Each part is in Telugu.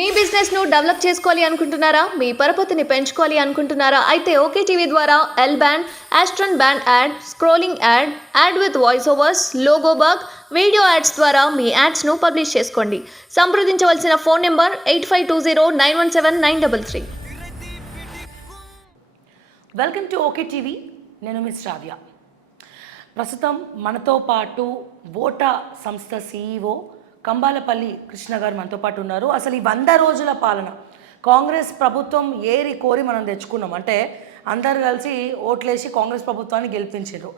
మీ బిజినెస్ ను డెవలప్ చేసుకోవాలి అనుకుంటున్నారా? మీ పరపతిని పెంచుకోవాలి అనుకుంటున్నారా? అయితే ఓకే టీవీ ద్వారా ఎల్ బ్యాండ్, ఆస్ట్రన్ band ad, scrolling ad, ad with voice overs, logo bug, video ads ద్వారా మీ యాడ్స్ ను పబ్లిష్ చేసుకోండి. సంప్రదించవలసిన phone number 8520917933. Welcome to OK TV. నేను మిస్ శ్రావ్య. ప్రస్తుతం మనతో పాటు ఓటా సంస్థ CEO కంబాలపల్లి కృష్ణ గారు మనతో పాటు ఉన్నారు. అసలు ఈ 100 రోజుల పాలన కాంగ్రెస్ ప్రభుత్వం ఏరి కోరి మనం తెచ్చుకున్నాం. అంటే అందరు కలిసి ఓట్లేసి కాంగ్రెస్ ప్రభుత్వాన్ని గెలిపించారు.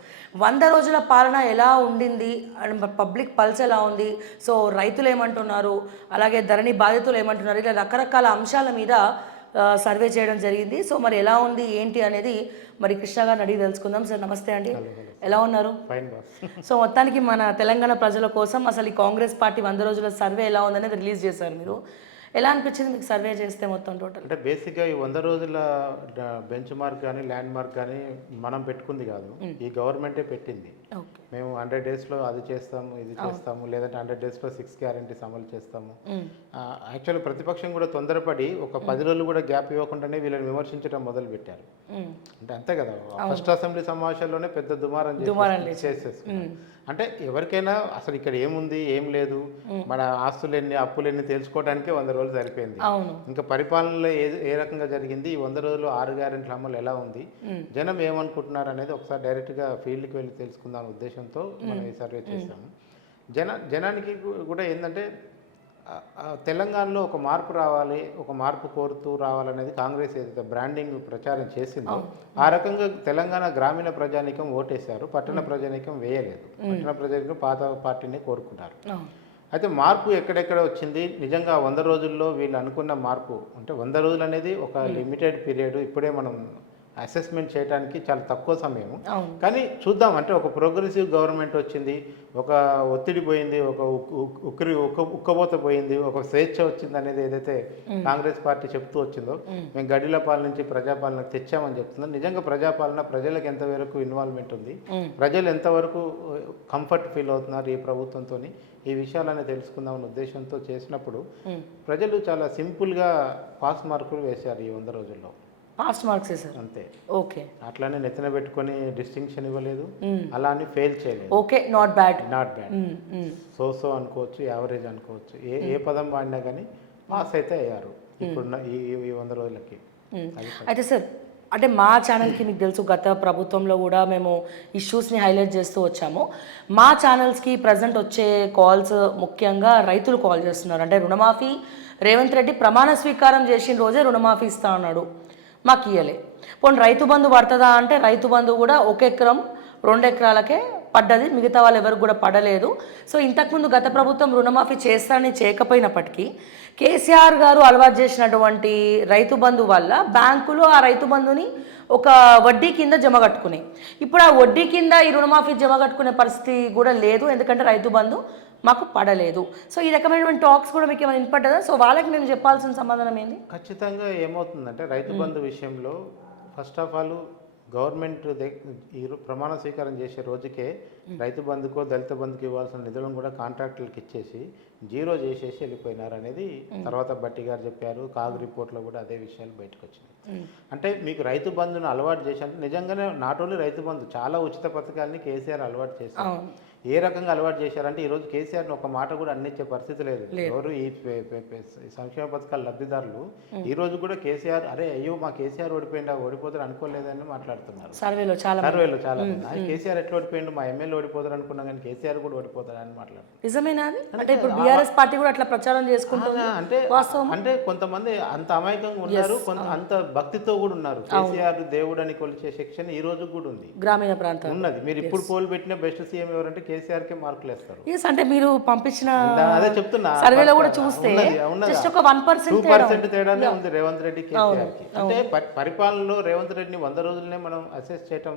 100 రోజుల పాలన ఎలా ఉండింది అండ్ పబ్లిక్ పల్స్ ఎలా ఉంది, సో రైతులు ఏమంటున్నారు, అలాగే ధరణి బాధితులు ఏమంటున్నారు, ఇలా రకరకాల అంశాల మీద సర్వే చేయడం జరిగింది. సో మరి ఎలా ఉంది ఏంటి అనేది మరి కృష్ణ గారిని అడిగి తెలుసుకుందాం. సార్ నమస్తే అండి, ఎలా ఉన్నారు? సో మొత్తానికి మన తెలంగాణ ప్రజల కోసం అసలు ఈ కాంగ్రెస్ పార్టీ 100 రోజుల సర్వే ఎలా ఉందనేది రిలీజ్ చేశారు. మీరు ఎలా అనిపించింది మీకు సర్వే చేస్తే మొత్తం టోటల్? అంటే బేసిక్గా ఈ 100 రోజుల బెంచ్ మార్క్ కానీ ల్యాండ్ మార్క్ కానీ మనం పెట్టుకుంది కాదు, ఈ గవర్నమెంటే పెట్టింది. మేము 100 డేస్లో అది చేస్తాము, ఇది చేస్తాము, లేదంటే 100 డేస్లో 6 గ్యారెంటీస్ అమలు చేస్తాము. యాక్చువల్లీ ప్రతిపక్షం కూడా తొందరపడి ఒక 10 రోజులు కూడా గ్యాప్ ఇవ్వకుండానే వీళ్ళని విమర్శించడం మొదలు పెట్టారు. అంటే అంతే కదా, ఫస్ట్ అసెంబ్లీ సమావేశాల్లోనే పెద్ద దుమారం చేసేసుకున్నారు. అంటే ఎవరికైనా అసలు ఇక్కడ ఏముంది ఏం లేదు, మన ఆస్తులెన్ని అప్పులెన్ని తెలుసుకోవడానికే 100 రోజులు సరిపోయింది. ఇంకా పరిపాలనలో ఏ రకంగా జరిగింది, ఈ 100 రోజులు 6 గ్యారెంటీల అమలు ఎలా ఉంది, జనం ఏమనుకుంటున్నారు అనేది ఒకసారి డైరెక్ట్గా ఫీల్డ్కి వెళ్ళి తెలుసుకుందాం ఉద్దేశంతో మనం ఈ సర్వే చేస్తాము. జనానికి కూడా ఏంటంటే తెలంగాణలో ఒక మార్పు రావాలి, ఒక మార్పు కోరుతూ రావాలనేది కాంగ్రెస్ ఏదైతే బ్రాండింగ్ ప్రచారం చేసిందో ఆ రకంగా తెలంగాణ గ్రామీణ ప్రజానీకం ఓటేశారు, పట్టణ ప్రజానీకం వేయలేదు. పట్టణ ప్రజానీకం పాత పార్టీని కోరుకున్నారు. అయితే మార్పు ఎక్కడెక్కడ వచ్చింది, నిజంగా 100 రోజుల్లో వీళ్ళు అనుకున్న మార్పు అంటే 100 రోజులు అనేది ఒక లిమిటెడ్ పీరియడ్, ఇప్పుడే మనం అసెస్మెంట్ చేయడానికి చాలా తక్కువ సమయం. కానీ చూద్దాం, అంటే ఒక ప్రోగ్రెసివ్ గవర్నమెంట్ వచ్చింది, ఒక ఒత్తిడి పోయింది, ఒక ఉక్కబోత పోయింది, ఒక స్వేచ్ఛ వచ్చింది అనేది ఏదైతే కాంగ్రెస్ పార్టీ చెప్తూ వచ్చిందో, మేము గడిల పాలన నుంచి ప్రజాపాలనకు తెచ్చామని చెప్తున్నాం. నిజంగా ప్రజాపాలన ప్రజలకు ఎంతవరకు ఇన్వాల్వ్మెంట్ ఉంది, ప్రజలు ఎంతవరకు కంఫర్ట్ ఫీల్ అవుతున్నారు ఈ ప్రభుత్వంతో, ఈ విషయాలనే తెలుసుకుందామనే ఉద్దేశంతో చేసినప్పుడు ప్రజలు చాలా సింపుల్గా పాస్ మార్కులు వేశారు ఈ 100 రోజుల్లో. పాస్ మార్క్స్ సార్ అంతే. ఓకే, అట్లానే నెత్తిన పెట్టుకొని డిస్టింక్షన్ ఇవ్వలేదు, అలా అని ఫెయిల్ చేయలేదు. ఓకే, నాట్ బ్యాడ్ సో అనుకోవచ్చు, యావరేజ్ అనుకోవచ్చు, ఏ పదం వాడినా కానీ పాస్ అయితే అయ్యారు ఇప్పుడున్న ఈ 100 రోజులకి. అయితే సార్, అంటే మా ఛానల్కి మీకు తెలుసు గత ప్రభుత్వంలో కూడా మేము ఇష్యూస్ని హైలైట్ చేస్తూ వచ్చాము. మా ఛానల్స్కి ప్రజెంట్ వచ్చే కాల్స్ ముఖ్యంగా రైతులు కాల్ చేస్తున్నారు. అంటే రుణమాఫీ రేవంత్ రెడ్డి ప్రమాణ స్వీకారం చేసిన రోజే రుణమాఫీ ఇస్తా అన్నాడు, మాకు ఇయ్యలే. పోనీ రైతు బంధు పడుతుందా అంటే రైతు బంధు కూడా 1 ఎకరం 2 ఎకరాలకే పడ్డది, మిగతా వాళ్ళు ఎవరికి కూడా పడలేదు. సో ఇంతకుముందు గత ప్రభుత్వం రుణమాఫీ చేస్తారని చేయకపోయినప్పటికీ కేసీఆర్ గారు అలవాటు చేసినటువంటి రైతు బంధు వల్ల బ్యాంకులు ఆ రైతు బంధుని ఒక వడ్డీ కింద జమ కట్టుకున్నాయి. ఇప్పుడు ఆ వడ్డీ కింద ఈ రుణమాఫీ జమ కట్టుకునే పరిస్థితి కూడా లేదు, ఎందుకంటే రైతు బంధు మాకు పడలేదు. సో ఈ రకమైనటువంటి టాక్స్ కూడా మీకు ఏమైనా వినపడ్డదా? సో వాళ్ళకి నేను చెప్పాల్సిన సమాధానం ఏంది? ఖచ్చితంగా ఏమవుతుందంటే రైతు బంధు విషయంలో ఫస్ట్ ఆఫ్ ఆల్ గవర్నమెంట్ ఈ ప్రమాణ స్వీకారం చేసే రోజుకే రైతు బంధుకో దళిత బంధుకు ఇవ్వాల్సిన నిధులను కూడా కాంట్రాక్టులకు ఇచ్చేసి జీరో చేసేసి వెళ్ళిపోయినారు అనేది తర్వాత బట్టి గారు చెప్పారు. కాగ్ రిపోర్ట్లో కూడా అదే విషయాలు బయటకు వచ్చినాయి. అంటే మీకు రైతు బంధును అలవాటు చేశాను, నిజంగానే నాట్ ఓన్లీ రైతు బంధు, చాలా ఉచిత పథకాన్ని కేసీఆర్ అలవాటు చేశారు. ఏ రకంగా అలవాటు చేశారంటే ఈరోజు కేసీఆర్ని ఒక మాట కూడా అందించే పరిస్థితి లేదు. ఎవరు ఈ సంక్షేమ పథకాల లబ్ధిదారులు ఈ రోజు కూడా కేసీఆర్ అరే అయ్యో మా కేసీఆర్ ఓడిపోతారు అనుకోలేదని మాట్లాడుతున్నారు. సర్వేలో చాలా కేసీఆర్ ఎట్లా ఓడిపోయిండు, మా ఎమ్మెల్యే ఓడిపోతారు అనుకున్నాం కానీ కేసీఆర్ కూడా ఓడిపోతారని మాట్లాడుతున్నారు. నిజమేనా? అంటే ఇప్పుడు బీఆర్ఎస్ పార్టీ కూడా అట్లా ప్రచారం చేసుకుంటుంది. అంటే కొంతమంది అంత అమాయకంగా ఉన్నారు, అంత భక్తితో కూడా ఉన్నారు. కేసీఆర్ దేవుడు అని కొలిచే సెక్షన్ ఈ రోజు కూడా ఉంది, గ్రామీణ ప్రాంతం ఉన్నది. మీరు ఇప్పుడు పోల్ పెట్టిన బెస్ట్ సీఎం ఎవరంటే కేసీఆర్ కే మార్కులు వేస్తారు. అంటే మీరు పంపించిన అదే చెప్తున్నా సర్వేలో కూడా చూస్తే జస్ట్ ఒక 1% తేడానే ఉంది రేవంత్ రెడ్డి కేసీఆర్ కి. అంటే పరిపాలనలో రేవంత్ రెడ్డిని 100 రోజులనే మనం అసెస్ చేయటం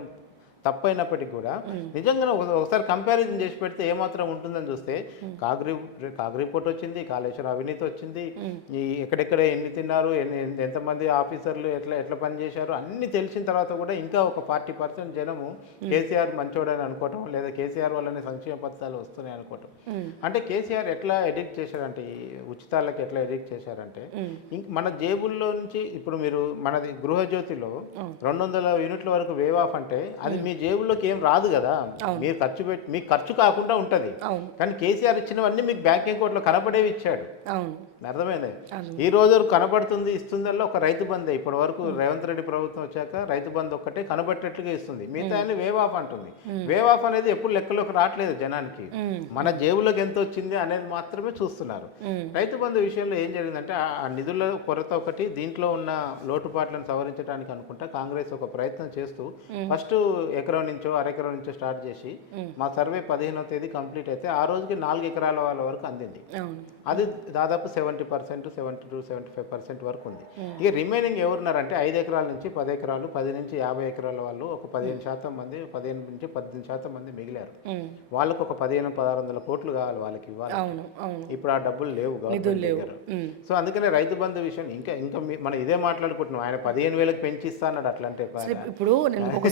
తప్పైనప్పటికీ కూడా నిజంగా ఒకసారి కంపారిజన్ చేసి పెడితే ఏమాత్రం ఉంటుందని చూస్తే కాగ్ రిపోర్ట్ వచ్చింది, కాళేశ్వరం అవినీతి వచ్చింది, ఈ ఎక్కడెక్కడ ఎన్ని తిన్నారు, ఎంతమంది ఆఫీసర్లు ఎట్లా పనిచేశారు అన్ని తెలిసిన తర్వాత కూడా ఇంకా ఒక 40% జనము కేసీఆర్ మంచోడని అనుకోవటం, లేదా కేసీఆర్ వల్లనే సంక్షేమ పథకాలు వస్తున్నాయి అనుకోవటం. అంటే కేసీఆర్ ఎట్లా ఎడిక్ట్ చేశారంటే, ఈ ఉచితాలకు ఎట్లా ఎడిక్ట్ చేశారంటే, మన జేబుల్లో నుంచి ఇప్పుడు మీరు మనది గృహజ్యోతిలో 200 యూనిట్ల వరకు వేవ్ ఆఫ్ అంటే అది మీ జేబుల్లోకి ఏం రాదు కదా, మీరు ఖర్చు పెట్టి మీకు ఖర్చు కాకుండా ఉంటుంది. కానీ కేసీఆర్ ఇచ్చినవన్నీ మీకు బ్యాంక్ అకౌంట్లో కనపడేవి ఇచ్చాడు. అర్థమైంది. ఈ రోజు కనబడుతుంది ఇస్తుందల్లా ఒక రైతు బందే. ఇప్పటి వరకు రేవంత్ రెడ్డి ప్రభుత్వం వచ్చాక రైతు బంధు ఒక్కటే కనబట్టేట్లుగా ఇస్తుంది, మిగతా అన్ని వేవ్ ఆఫ్ అంటుంది. వేవ్ ఆఫ్ అనేది ఎప్పుడు లెక్కలోకి రావట్లేదు జనానికి, మన జేబులోకి ఎంత వచ్చింది అనేది మాత్రమే చూస్తున్నారు. రైతు బంధు విషయంలో ఏం జరిగిందంటే ఆ నిధుల కొరత ఒకటి, దీంట్లో ఉన్న లోటుపాట్లను సవరించడానికి అనుకుంటా కాంగ్రెస్ ఒక ప్రయత్నం చేస్తూ ఫస్ట్ ఎకరం నుంచో అరెకరం నుంచో స్టార్ట్ చేసి మా సర్వే 15వ తేదీ కంప్లీట్ అయితే ఆ రోజుకి 4 ఎకరాల వాళ్ళ వరకు అందింది. అది దాదాపు 70%, 72-75% వరకు ఉంది. ఇక రిమైనింగ్ ఎవరున్నారంటే 5 ఎకరాల నుంచి 10 ఎకరాలు, 10 నుంచి 50 ఎకరాల వాళ్ళు ఒక 15% మంది, 15 నుంచి 18% మంది మిగిలారు. వాళ్ళకు ఒక 1500-1600 కోట్లు కావాలి వాళ్ళకి ఇవ్వాలి. ఇప్పుడు ఆ డబ్బులు లేవు గవర్నమెంట్. సో అందుకనే రైతు బంధు విషయం ఇంకా మనం ఇదే మాట్లాడుకుంటున్నాం. ఆయన 15,000కి పెంచిస్తా అన్నాడు. అట్లంటే ఇప్పుడు నేను ఒక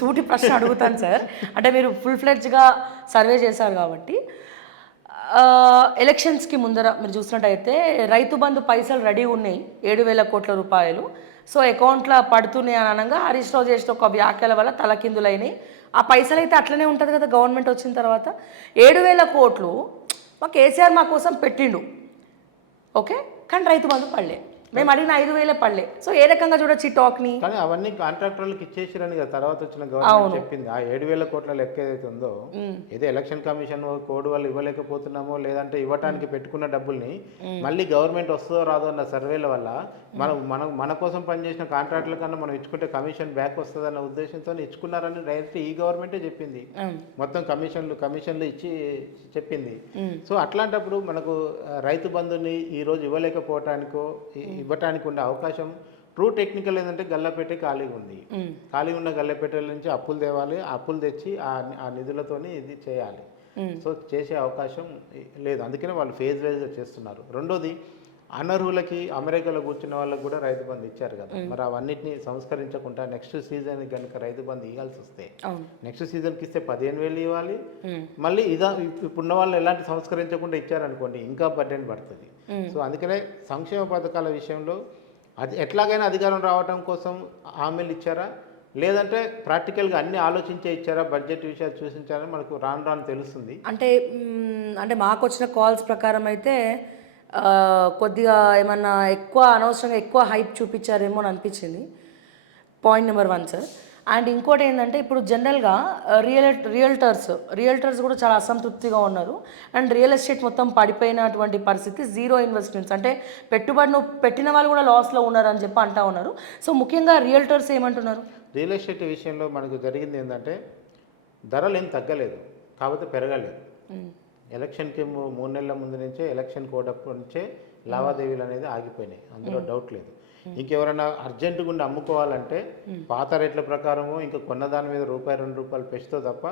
సూటి ప్రశ్న అడుగుతాను సార్. అంటే మీరు ఫుల్ ఫ్లెడ్జ్గా సర్వే చేశారు కాబట్టి ఎలక్షన్స్కి ముందర మీరు చూసినట్టయితే రైతు బంధు పైసలు రెడీ ఉన్నాయి 7,000 కోట్ల రూపాయలు. సో అకౌంట్లో పడుతున్నాయి అని అనగా హరీష్ రావు చేసిన ఒక వ్యాఖ్యల వల్ల తలకిందులైనాయి. ఆ పైసలు అయితే అట్లనే ఉంటుంది కదా గవర్నమెంట్ వచ్చిన తర్వాత. 7,000 కోట్లు మా కేసీఆర్ మా కోసం పెట్టిండు, ఓకే, కానీ రైతు బంధు పడలే. మేము అడిగిన 5,000 పడలే. సో ఏ రకంగా చూడొచ్చు ఈ టాక్ని? కానీ అవన్నీ కాంట్రాక్టర్లకు ఇచ్చేసారని కదా తర్వాత వచ్చిన గవర్నమెంట్ చెప్పింది. ఆ 7,000 కోట్ల లెక్క ఏదైతే ఉందో, ఏదో ఎలక్షన్ కమిషన్ కోడ్ వల్ల ఇవ్వలేకపోతున్నామో, లేదంటే ఇవ్వడానికి పెట్టుకున్న డబ్బుల్ని మళ్ళీ గవర్నమెంట్ వస్తుందో రాదో అన్న సర్వేల వల్ల మన కోసం పనిచేసిన కాంట్రాక్టుల కన్నా మనం ఇచ్చుకుంటే కమిషన్ బ్యాక్ వస్తుంది అన్న ఉద్దేశంతో ఇచ్చుకున్నారని డైరెక్ట్ ఈ గవర్నమెంటే చెప్పింది. మొత్తం కమిషన్లు ఇచ్చి చెప్పింది. సో అట్లాంటప్పుడు మనకు రైతు బంధుని ఈ రోజు ఇవ్వలేకపోవటానికో ఇవ్వటానికి ఉండే అవకాశం ట్రూ టెక్నికల్ ఏంటంటే గల్లపేట ఖాళీగా ఉంది. ఖాళీగా ఉన్న గల్లపేటల నుంచి అప్పులు తేవాలి, అప్పులు తెచ్చి ఆ నిధులతోని ఇది చేయాలి. సో చేసే అవకాశం లేదు. అందుకనే వాళ్ళు ఫేజ్ వైజ్గా చేస్తున్నారు. రెండోది, అనర్హులకి అమెరికాలో కూర్చున్న వాళ్ళకి కూడా రైతు బంధు ఇచ్చారు కదా, మరి అవన్నిటిని సంస్కరించకుండా నెక్స్ట్ సీజన్ కనుక రైతు బంధు ఇవ్వాల్సి వస్తే నెక్స్ట్ సీజన్కి ఇస్తే 15,000 ఇవ్వాలి. మళ్ళీ ఇప్పుడున్న వాళ్ళు ఎలాంటి సంస్కరించకుండా ఇచ్చారనుకోండి ఇంకా బర్డెన్ పడుతుంది. సో అందుకనే సంక్షేమ పథకాల విషయంలో అది ఎట్లాగైనా అధికారం రావడం కోసం హామీలు ఇచ్చారా, లేదంటే ప్రాక్టికల్గా అన్ని ఆలోచించే ఇచ్చారా, బడ్జెట్ విషయాలు చూసించారా, మనకు రాను తెలుస్తుంది. అంటే మాకు వచ్చిన కాల్స్ ప్రకారం అయితే కొద్దిగా ఏమన్నా అనవసరంగా ఎక్కువ హైప్ చూపించారేమో అని అనిపించింది. Point number 1 sir. అండ్ ఇంకోటి ఏంటంటే ఇప్పుడు జనరల్గా రియల్టర్స్ కూడా చాలా అసంతృప్తిగా ఉన్నారు. అండ్ రియల్ ఎస్టేట్ మొత్తం పడిపోయినటువంటి పరిస్థితి, జీరో ఇన్వెస్ట్మెంట్స్, అంటే పెట్టుబడిని పెట్టిన వాళ్ళు కూడా లాస్లో ఉన్నారని చెప్పి అంటా ఉన్నారు. సో ముఖ్యంగా రియల్టర్స్ ఏమంటున్నారు? రియల్ ఎస్టేట్ విషయంలో మనకు జరిగింది ఏంటంటే ధరలు ఏం తగ్గలేదు, కాకపోతే పెరగలేదు. ఎలక్షన్కి 3 నెలల ముందు నుంచే ఎలక్షన్ కోడ్ అప్పటి నుంచే లావాదేవీలు అనేది ఆగిపోయినాయి, అందులో డౌట్ లేదు. ఇంకెవరైనా అర్జెంటుగా ఉండి అమ్ముకోవాలంటే పాత రేట్ల ప్రకారము ఇంకా కొన్న దాని మీద ₹2 పెంచుతో తప్ప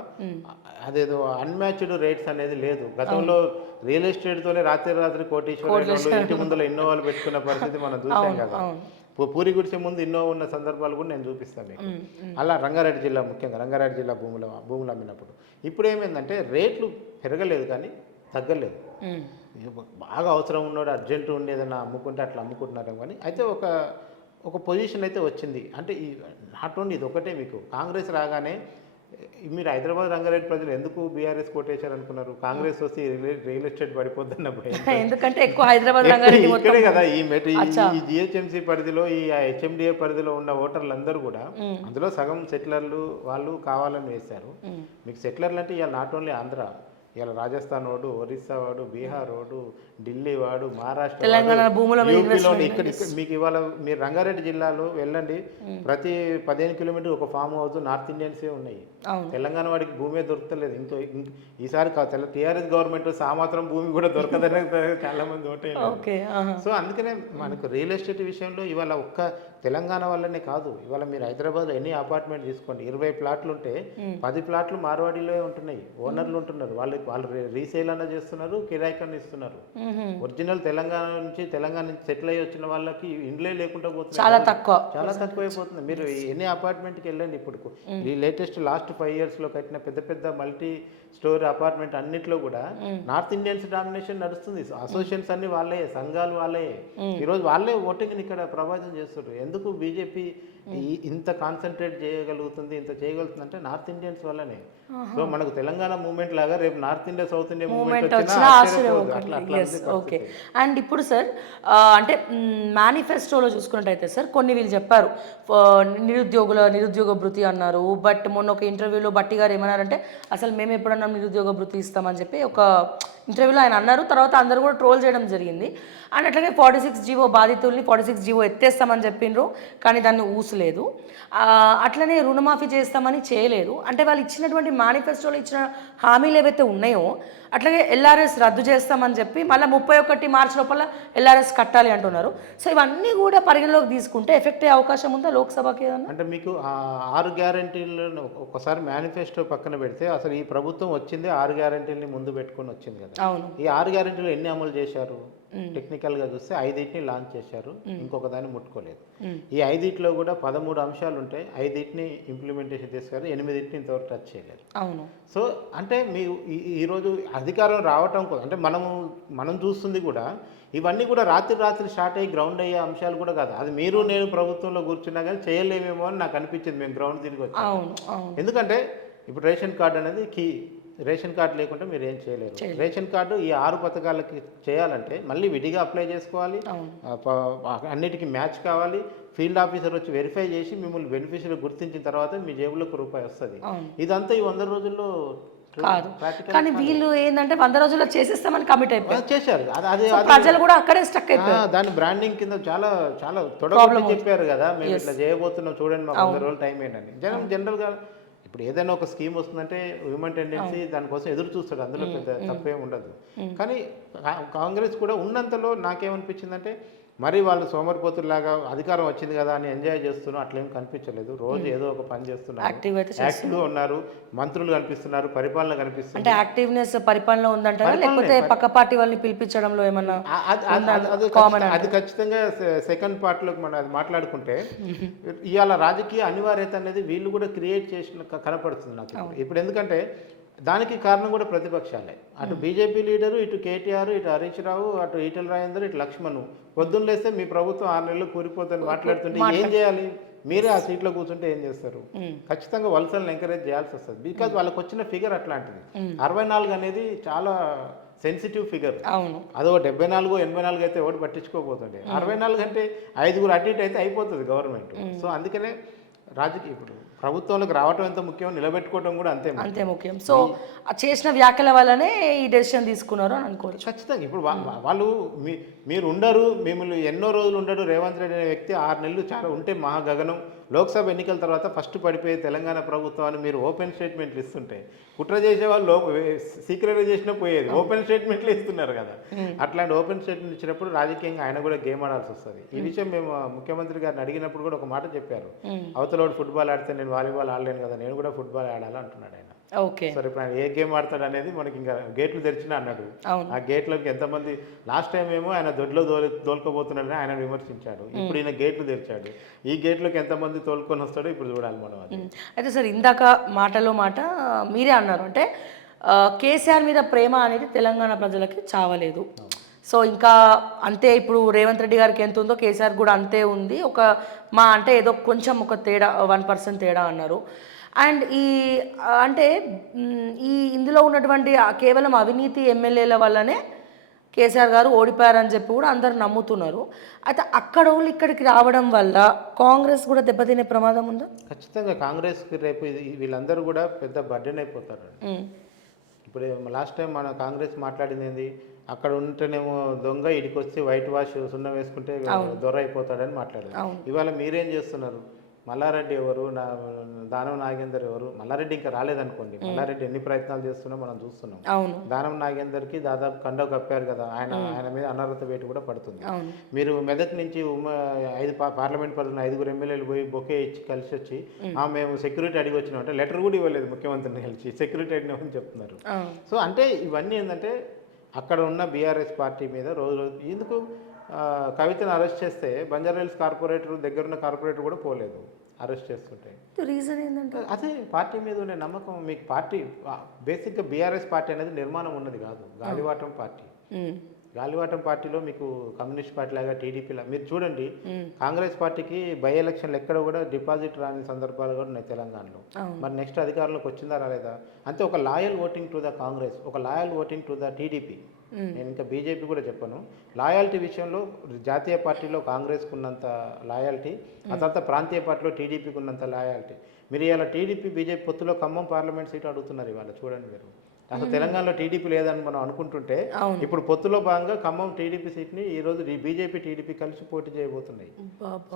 అదేదో అన్మ్యాచ్డ్ రేట్స్ అనేది లేదు. గతంలో రియల్ ఎస్టేట్తోనే రాత్రి కోటీశ్వరులు ఇంటి ముందర ఇన్నోవాలు పెట్టుకున్న పరిస్థితి మనం చూసాం కదా. పూరి గుడిసే ముందు ఇన్నోవా ఉన్న సందర్భాలు కూడా నేను చూపిస్తాను మీకు. అలా రంగారెడ్డి జిల్లా, ముఖ్యంగా రంగారెడ్డి జిల్లా భూములు అమ్మినప్పుడు ఇప్పుడు ఏమైందంటే రేట్లు పెరగలేదు కానీ తగ్గలేదు. బాగా అవసరం ఉన్నాడు, అర్జెంటు ఉండేదన్నా అమ్ముకుంటే అట్లా అమ్ముకుంటున్నారేమో. కానీ అయితే ఒక పొజిషన్ అయితే వచ్చింది. అంటే ఈ నాట్ ఓన్లీ ఇది ఒకటే, మీకు కాంగ్రెస్ రాగానే మీరు హైదరాబాద్ రంగారెడ్డి ప్రజలు ఎందుకు బీఆర్ఎస్ కోటేశారు అనుకున్నారు? కాంగ్రెస్ వస్తే రియల్ ఎస్టేట్ పడిపోద్ది అన్నప్పుడు. ఎందుకంటే ఎక్కువ హైదరాబాద్ రంగారెడ్డి ఇక్కడే కదా ఈ జిహెచ్ఎంసీ పరిధిలో, ఈ హెచ్ఎండిఏ పరిధిలో ఉన్న ఓటర్లు అందరూ కూడా అందులో సగం సెటిలర్లు వాళ్ళు కావాలని వేశారు. మీకు సెటిలర్లు అంటే ఇవాళ నాట్ ఓన్లీ ఆంధ్ర, ఇలా రాజస్థాన్ వాడు, ఒరిస్సా వాడు, బీహార్ వాడు, ఢిల్లీ వాడు, మహారాష్ట్ర తెలంగాణ వాడు, భూముల మీద యూపీలో ఇక్కడ మీకు ఇవాళ మీరు రంగారెడ్డి జిల్లాలో వెళ్ళండి, ప్రతి 15 కిలోమీటర్ ఒక ఫామ్ హౌస్ నార్త్ ఇండియన్సే ఉన్నాయి. తెలంగాణ వాడికి భూమే దొరకలేదు. ఈసారి టీఆర్ఎస్ గవర్నమెంట్ మాత్రం భూమి కూడా దొరకదని చాలా మంది ఓటేయారు. సో అందుకనే మనకు రియల్ ఎస్టేట్ విషయంలో ఇవాళ ఒక్క తెలంగాణ వల్లనే కాదు, ఇవాళ మీరు హైదరాబాద్లో ఎన్ని అపార్ట్మెంట్ తీసుకోండి, 20 ప్లాట్లు ఉంటే 10 ప్లాట్లు మార్వాడిలో ఉంటున్నాయి, ఓనర్లు ఉంటున్నారు, వాళ్ళు రీసేల్ అన్న చేస్తున్నారు, కిరాయికన్నా ఇస్తున్నారు. ఒరిజినల్ తెలంగాణ నుంచి సెటిల్ అయ్యి వచ్చిన వాళ్ళకి ఇండ్లే లేకుండా పోతుంది, చాలా తక్కువ అయిపోతుంది. మీరు ఎన్ని అపార్ట్మెంట్కి వెళ్ళండి, ఇప్పుడు ఈ లేటెస్ట్ లాస్ట్ 5 years లో కట్టిన పెద్ద పెద్ద మల్టీ స్టోరీ అపార్ట్మెంట్ అన్నిట్లో కూడా నార్త్ ఇండియన్స్ డామినేషన్ నడుస్తుంది. అసోసియేషన్స్ అన్ని వాళ్ళే, సంఘాలు వాళ్ళే, ఈరోజు వాళ్ళే ఓటింగ్ని ఇక్కడ ప్రభావితం చేస్తున్నారు. ఎందుకు బీజేపీ ఇంత కాన్సన్ట్రేట్ చేయగలుగుతుంది, ఇంత చేయగలుగుతుంది అంటే నార్త్ ఇండియన్స్ వల్లనే. సో మనకు తెలంగాణ మూవ్మెంట్ లాగా రేపు north India south India movement okay. And ఇప్పుడు సార్ అంటే మేనిఫెస్టోలో చూసుకున్నట్టయితే సార్ కొన్ని వీళ్ళు చెప్పారు నిరుద్యోగ భృతి అన్నారు. బట్ మొన్న ఒక ఇంటర్వ్యూలో బట్టి గారు ఏమన్నారంటే అసలు మేము ఎప్పుడన్నా నిరుద్యోగ భృతి ఇస్తామని చెప్పి ఒక ఇంటర్వ్యూలో ఆయన అన్నారు. తర్వాత అందరూ కూడా ట్రోల్ చేయడం జరిగింది. అండ్ అట్లాగే 46 జీవో బాధితుల్ని 46 జీవో ఎత్తేస్తామని చెప్పిండ్రు, కానీ దాన్ని ఊసలేదు. అట్లనే రుణమాఫీ చేస్తామని చేయలేదు. అంటే వాళ్ళు ఇచ్చినటువంటి మేనిఫెస్టోలో ఇచ్చిన హామీలు ఏవైతే ఉన్నాయో అట్లాగే ఎల్ఆర్ఎస్ రద్దు చేస్తామని చెప్పి మళ్ళీ 31 మార్చి లోపల ఎల్ఆర్ఎస్ కట్టాలి అంటున్నారు. సో ఇవన్నీ కూడా పరిగణలోకి తీసుకుంటే ఎఫెక్ట్ అయ్యే అవకాశం ఉందా లోక్సభకి ఏదన్నా? అంటే మీకు 6 గ్యారంటీలను ఒకసారి మేనిఫెస్టో పక్కన పెడితే అసలు ఈ ప్రభుత్వం వచ్చింది 6 గ్యారంటీలని ముందు పెట్టుకొని వచ్చింది కదా. అవును. ఈ 6 గ్యారంటీలు ఎన్ని అమలు చేశారు? టెక్నికల్గా చూస్తే 5 లాంచ్ చేశారు, ఇంకొక దాన్ని ముట్టుకోలేదు. ఈ 5 కూడా 13 అంశాలు ఉంటాయి, 5 ఇంప్లిమెంటేషన్ చేశారు, 8 ఇంతవరకు టచ్ చేయలేదు. అవును. సో అంటే మీ ఈరోజు అధికారం రావటం కోసం అంటే మనం చూస్తుంది కూడా ఇవన్నీ కూడా రాత్రి స్టార్ట్ అయ్యి గ్రౌండ్ అయ్యే అంశాలు కూడా కాదు. అది మీరు నేను ప్రభుత్వంలో కూర్చున్నా కానీ చేయలేమేమో అని నాకు అనిపించింది మేము గ్రౌండ్ తిరిగి వచ్చాము. ఎందుకంటే ఇప్పుడు రేషన్ కార్డు అనేది కీ. రేషన్ కార్డు లేకుంటే మీరు ఏం చేయలేరు. రేషన్ కార్డు ఈ 6 పథకాలకి చేయాలంటే మళ్ళీ విడిగా అప్లై చేసుకోవాలి, అన్నిటికీ మ్యాచ్ కావాలి, ఫీల్డ్ ఆఫీసర్ వచ్చి వెరిఫై చేసి మిమ్మల్ని బెనిఫిషియరీ గుర్తించిన తర్వాత మీ జేబులోకి రూపాయి వస్తుంది. ఇదంతా ఈ 100 రోజుల్లో కాదు. కానీ వీళ్ళు ఏంటంటే 100 రోజుల్లో చేసేస్తామని కమిట్ అయిపోయారు, చేశారు. అది ప్రజలు కూడా అక్కడే స్టక్ అయిపోయారు. దాని బ్రాండింగ్ కింద చాలా చాలా తొడగొట్టి చెప్పారు కదా, మేము ఇట్లా చేయబోతున్నాం చూడండి, మాకు 100 రోజులు టైం ఏంటని. జనరల్గా ఇప్పుడు ఏదైనా ఒక స్కీమ్ వస్తుందంటే హ్యూమన్ టెండెన్సీ దానికోసం ఎదురు చూస్తాడు, అందులో పెద్ద తప్పేం ఉండదు. కానీ కాంగ్రెస్ కూడా ఉన్నంతలో నాకేమనిపించిందంటే మరి వాళ్ళు సోమరిపోతులాగా అధికారం వచ్చింది కదా అని ఎంజాయ్ చేస్తున్నారు, అట్లేం కనిపించలేదు. రోజు ఏదో ఒక పని చేస్తున్నారు, యాక్టివ్గా ఉన్నారు, మంత్రులు కనిపిస్తున్నారు, పరిపాలన కనిపిస్తుంది. అంటే యాక్టివ్నెస్ పరిపాలన ఉందంటారా లేకపోతే పక్క పార్టీ వాళ్ళని పిలిపించడంలో ఏమన్నా? అది ఖచ్చితంగా సెకండ్ పార్ట్లో మనం అది మాట్లాడుకుంటే ఇవాళ రాజకీయ అనివార్యత అనేది వీళ్ళు కూడా క్రియేట్ చేసిన కనపడుతుంది నాకు ఇప్పుడు. ఎందుకంటే దానికి కారణం కూడా ప్రతిపక్షాలే. అటు బీజేపీ లీడరు, ఇటు కేటీఆర్, ఇటు హరీష్ రావు, అటు ఈటెల రాజేందర్, ఇటు లక్ష్మణ్. పొద్దున్న లేస్తే మీ ప్రభుత్వం 6 నెలలు కూలిపోతుందని మాట్లాడుతుంటే ఏం చేయాలి? మీరే ఆ సీట్లో కూర్చుంటే ఏం చేస్తారు? ఖచ్చితంగా వలసలను ఎంకరేజ్ చేయాల్సి వస్తుంది. బికాజ్ వాళ్ళకి వచ్చిన ఫిగర్ అట్లాంటిది. 64 అనేది చాలా సెన్సిటివ్ ఫిగర్. అదో 74, 84 అయితే ఒకటి పట్టించుకోబోతుండే. 64 అంటే 5 అటు ఇటు అయితే అయిపోతుంది గవర్నమెంట్. సో అందుకనే రాజకీయ ఇప్పుడు ప్రభుత్వంలోకి రావటం ఎంత ముఖ్యం, నిలబెట్టుకోవడం కూడా అంతే ముఖ్యం. సో చేసిన వ్యాఖ్యల వల్లనే ఈ డెసిషన్ తీసుకున్నారు అని అనుకోవచ్చు. ఖచ్చితంగా ఇప్పుడు వాళ్ళు మీరు ఉండరు, మిమ్మల్ని ఎన్నో రోజులు ఉండడు. రేవంత్ రెడ్డి అనే వ్యక్తి 6 నెలలు చాలా ఉంటే మహాగగనం. లోక్సభ ఎన్నికల తర్వాత ఫస్ట్ పడిపోయే తెలంగాణ ప్రభుత్వాన్ని మీరు ఓపెన్ స్టేట్మెంట్లు ఇస్తుంటే, కుట్ర చేసే వాళ్ళు సీక్రెట్గా చేసినా పోయేది, ఓపెన్ స్టేట్మెంట్లు ఇస్తున్నారు కదా. అట్లాంటి ఓపెన్ స్టేట్మెంట్ ఇచ్చినప్పుడు రాజకీయంగా ఆయన కూడా గేమ్ ఆడాల్సి వస్తుంది. ఈ విషయం మేము ముఖ్యమంత్రి గారిని అడిగినప్పుడు కూడా ఒక మాట చెప్పారు, అవతలోడు ఫుట్బాల్ ఆడితే నేను వాలీబాల్ ఆడలేను కదా, నేను కూడా ఫుట్బాల్ ఆడాలి అంటున్నాడు ఆయన. ఓకే, సరే ఇప్పుడు ఆయన ఏ గేమ్ ఆడతాడు అనేది మనకి ఇంకా గేట్లు తెరిచినా అన్నాడు. ఆ గేట్లోకి ఎంతమంది లాస్ట్ టైం ఏమో ఆయన దొడ్లో తోలుకోబోతున్నాడని ఆయన విమర్శించాడు. ఇప్పుడు ఈయన గేట్లు తెరిచాడు, ఈ గేట్లోకి ఎంతమంది తోలుకొని వస్తాడో ఇప్పుడు చూడాలి మనం. అయితే సార్ ఇందాక మాటలో మాట మీరే అన్నారు, అంటే కేసీఆర్ మీద ప్రేమ అనేది తెలంగాణ ప్రజలకి చావలేదు. సో ఇంకా అంతే, ఇప్పుడు రేవంత్ రెడ్డి గారికి ఎంత ఉందో కేసీఆర్ కూడా అంతే ఉంది. అంటే ఏదో కొంచెం ఒక తేడా 1% తేడా అన్నారు. అండ్ అంటే ఇందులో ఉన్నటువంటి కేవలం అవినీతి ఎమ్మెల్యేల వల్లనే కేసీఆర్ గారు ఓడిపోయారని చెప్పి కూడా అందరు నమ్ముతున్నారు. అయితే అక్కడ వాళ్ళు ఇక్కడికి రావడం వల్ల కాంగ్రెస్ కూడా దెబ్బతినే ప్రమాదం ఉందా? ఖచ్చితంగా కాంగ్రెస్కి రేపు వీళ్ళందరూ కూడా పెద్ద బర్డెన్ అయిపోతారు. ఇప్పుడు లాస్ట్ టైం మన కాంగ్రెస్ మాట్లాడింది ఏంది, అక్కడ ఉంటేనేమో దొంగ, ఇడికి వచ్చి వైట్ వాష్ సున్నం వేసుకుంటే దొర అయిపోతాడని మాట్లాడారు. ఇవాళ మీరేం చేస్తున్నారు? మల్లారెడ్డి ఎవరు, దానం నాగేందర్ ఎవరు? మల్లారెడ్డి ఇంకా రాలేదనుకోండి, మల్లారెడ్డి ఎన్ని ప్రయత్నాలు చేస్తున్నా మనం చూస్తున్నాం. దానం నాగేందర్కి దాదాపు కండవ కప్పారు కదా, ఆయన మీద అనర్హత వేటు కూడా పడుతుంది. మీరు మెదక్ నుంచి 5 పార్లమెంట్ పరిధిలో 5 ఎమ్మెల్యేలు పోయి బొకే ఇచ్చి కలిసి వచ్చి మేము సెక్యూరిటీ అడిగి వచ్చినాం అంటే లెటర్ కూడా ఇవ్వలేదు ముఖ్యమంత్రిని కలిసి, సెక్యూరిటీ అడిగినామని చెప్తున్నారు. సో అంటే ఇవన్నీ ఏంటంటే అక్కడ ఉన్న బీఆర్ఎస్ పార్టీ మీద రోజు రోజు ఎందుకు కవితను అరెస్ట్ చేస్తే బంజారాహిల్స్ కార్పొరేటర్ దగ్గరున్న కార్పొరేటర్ కూడా పోలేదు అరెస్ట్ చేస్తుంటే. రీజన్ ఏంటంటే అదే పార్టీ మీద ఉండే నమ్మకం. మీకు పార్టీ బేసిక్గా బీఆర్ఎస్ పార్టీ అనేది నిర్మాణం ఉన్నది కాదు, గాలివాటం పార్టీ. గాలివాటం పార్టీలో మీకు కమ్యూనిస్ట్ పార్టీ లాగా టీడీపీలా మీరు చూడండి, కాంగ్రెస్ పార్టీకి బై ఎలక్షన్లు ఎక్కడ కూడా డిపాజిట్ రాని సందర్భాలు కూడా ఉన్నాయి తెలంగాణలో. మరి నెక్స్ట్ అధికారంలోకి వచ్చిందా రాలేదా? అంతే ఒక loyal voting to the Congress, ఒక loyal voting to the TDP. నేను ఇంకా బీజేపీ కూడా చెప్పను. లాయాలిటీ విషయంలో జాతీయ పార్టీలో కాంగ్రెస్కు ఉన్నంత లాయాలిటీ, ఆ తర్వాత ప్రాంతీయ పార్టీలో టీడీపీకి ఉన్నంత లాయాలిటీ. మీరు ఇవాళ టీడీపీ బీజేపీ పొత్తులో ఖమ్మం పార్లమెంట్ సీటు అడుగుతున్నారు ఇవాళ. చూడండి మీరు, అసలు తెలంగాణలో టీడీపీ లేదని మనం అనుకుంటుంటే ఇప్పుడు పొత్తులో భాగంగా ఖమ్మం టీడీపీ సీట్ని ఈరోజు బీజేపీ టీడీపీ కలిసి పోటీ చేయబోతున్నాయి.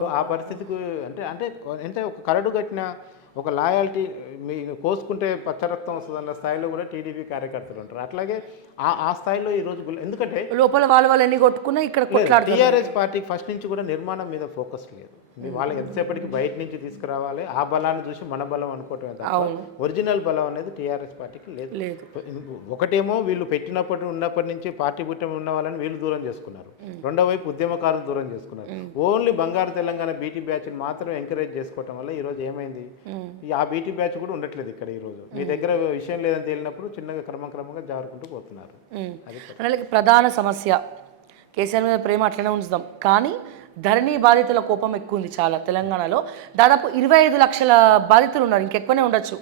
సో ఆ పరిస్థితికి అంటే అంటే అంటే ఒక కరడు కట్టిన ఒక లాయాలిటీ మీకు కోసుకుంటే పచ్చరక్తం వస్తుందన్న స్థాయిలో కూడా టీడీపీ కార్యకర్తలు ఉంటారు. అట్లాగే ఆ స్థాయిలో ఈరోజు ఎందుకంటే లోపల వాళ్ళు ఎన్ని కొట్టుకున్నా ఇక్కడ టీఆర్ఎస్ పార్టీకి ఫస్ట్ నుంచి కూడా నిర్మాణం మీద ఫోకస్ లేదు. వాళ్ళకి ఎంతసేపటికి బయట నుంచి తీసుకురావాలి, ఆ బలాన్ని చూసి మన బలం అనుకోవటమే తప్ప ఒరిజినల్ బలం అనేది టీఆర్ఎస్ పార్టీకి లేదు. ఒకటేమో వీళ్ళు ఉన్నప్పటి నుంచి పార్టీ పుట్టం ఉన్న వాళ్ళని వీళ్ళు దూరం చేసుకున్నారు, రెండో వైపు ఉద్యమకారులు దూరం చేసుకున్నారు. ఓన్లీ బంగారు తెలంగాణ బీటీ బ్యాచ్ని మాత్రం ఎంకరేజ్ చేసుకోవటం వల్ల ఈరోజు ఏమైంది, ఆ బీటీ బ్యాచ్ కూడా ఉండట్లేదు ఇక్కడ. ఈరోజు మీ దగ్గర విషయం లేదని తేలినప్పుడు చిన్నగా క్రమంగా జారుకుంటూ పోతున్నారు. ప్రధాన సమస్య కేసీఆర్ మీద ప్రేమ అట్లనే ఉంచుదాం, కానీ ధరణి బాధితుల కోపం ఎక్కువ ఉంది చాలా తెలంగాణలో. దాదాపు 25 లక్షల బాధితులు ఉన్నారు, ఇంకెక్కువనే ఉండొచ్చు.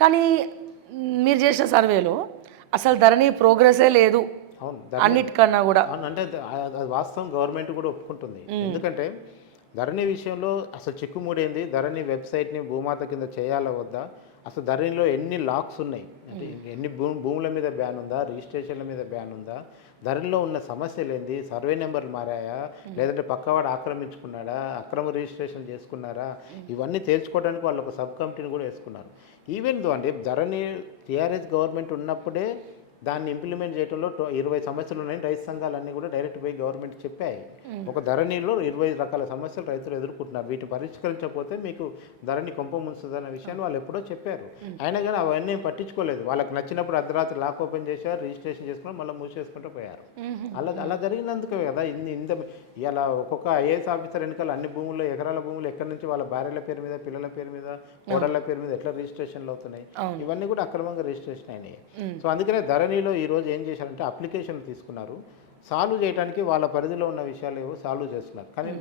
కానీ మీరు చేసిన సర్వేలో అసలు ధరణి ప్రోగ్రెసే లేదు అన్నిటికన్నా కూడా. అంటే అది వాస్తవం, గవర్నమెంట్ కూడా ఒప్పుకుంటుంది. ఎందుకంటే ధరణి విషయంలో అసలు చిక్కుముడేంది, ధరణి వెబ్సైట్ని భూమాత కింద చేయాలా వద్దా, అసలు ధరణిలో ఎన్ని లాక్స్ ఉన్నాయి, అంటే ఎన్ని భూముల మీద బ్యాన్ ఉందా, రిజిస్ట్రేషన్ల మీద బ్యాన్ ఉందా, ధరణిలో ఉన్న సమస్యలు ఏంది, సర్వే నెంబర్లు మారాయా, లేదంటే పక్కవాడు ఆక్రమించుకున్నాడా, అక్రమ రిజిస్ట్రేషన్ చేసుకున్నారా, ఇవన్నీ తేల్చుకోవడానికి వాళ్ళు ఒక సబ్ కమిటీని కూడా వేసుకున్నారు. ఈవెన్ దో అంటే ధరణి టీఆర్ఎస్ గవర్నమెంట్ ఉన్నప్పుడే దాన్ని ఇంప్లిమెంట్ చేయడంలో 20 సమస్యలు ఉన్నాయని రైతు సంఘాలన్నీ కూడా డైరెక్ట్ పోయి గవర్నమెంట్ చెప్పాయి. ఒక ధరణిలో 20 రకాల సమస్యలు రైతులు ఎదుర్కొంటున్నారు, వీటి పరిష్కరించకపోతే మీకు ధరణి కొంప ముంచుతుందన్న విషయాన్ని వాళ్ళు ఎప్పుడో చెప్పారు. అయినా కానీ అవన్నీ పట్టించుకోలేదు. వాళ్ళకి నచ్చినప్పుడు అర్ధరాత్రి లాక్ ఓపెన్ చేశారు, రిజిస్ట్రేషన్ చేసుకుని మళ్ళీ మూసేసుకుంటూ పోయారు. అలా జరిగినందుకే కదా ఇంత ఇలా ఒక్కొక్క ఐఏఎస్ ఆఫీసర్ వెనకాల అన్ని భూముల్లో ఎకరాల భూములు ఎక్కడి నుంచి వాళ్ళ భార్యల పేరు మీద, పిల్లల పేరు మీద, కోడళ్ళ పేరు మీద ఎట్లా రిజిస్ట్రేషన్లు అవుతున్నాయి, ఇవన్నీ కూడా అక్రమంగా రిజిస్ట్రేషన్ అయినాయి. సో అందుకనే ధరణి ఈరోజు ఏం చేశారంటే అప్లికేషన్ తీసుకున్నారు, సాల్వ్ చేయడానికి వాళ్ళ పరిధిలో ఉన్న విషయాలు ఏవో సాల్వ్ చేస్తున్నారు. కానీ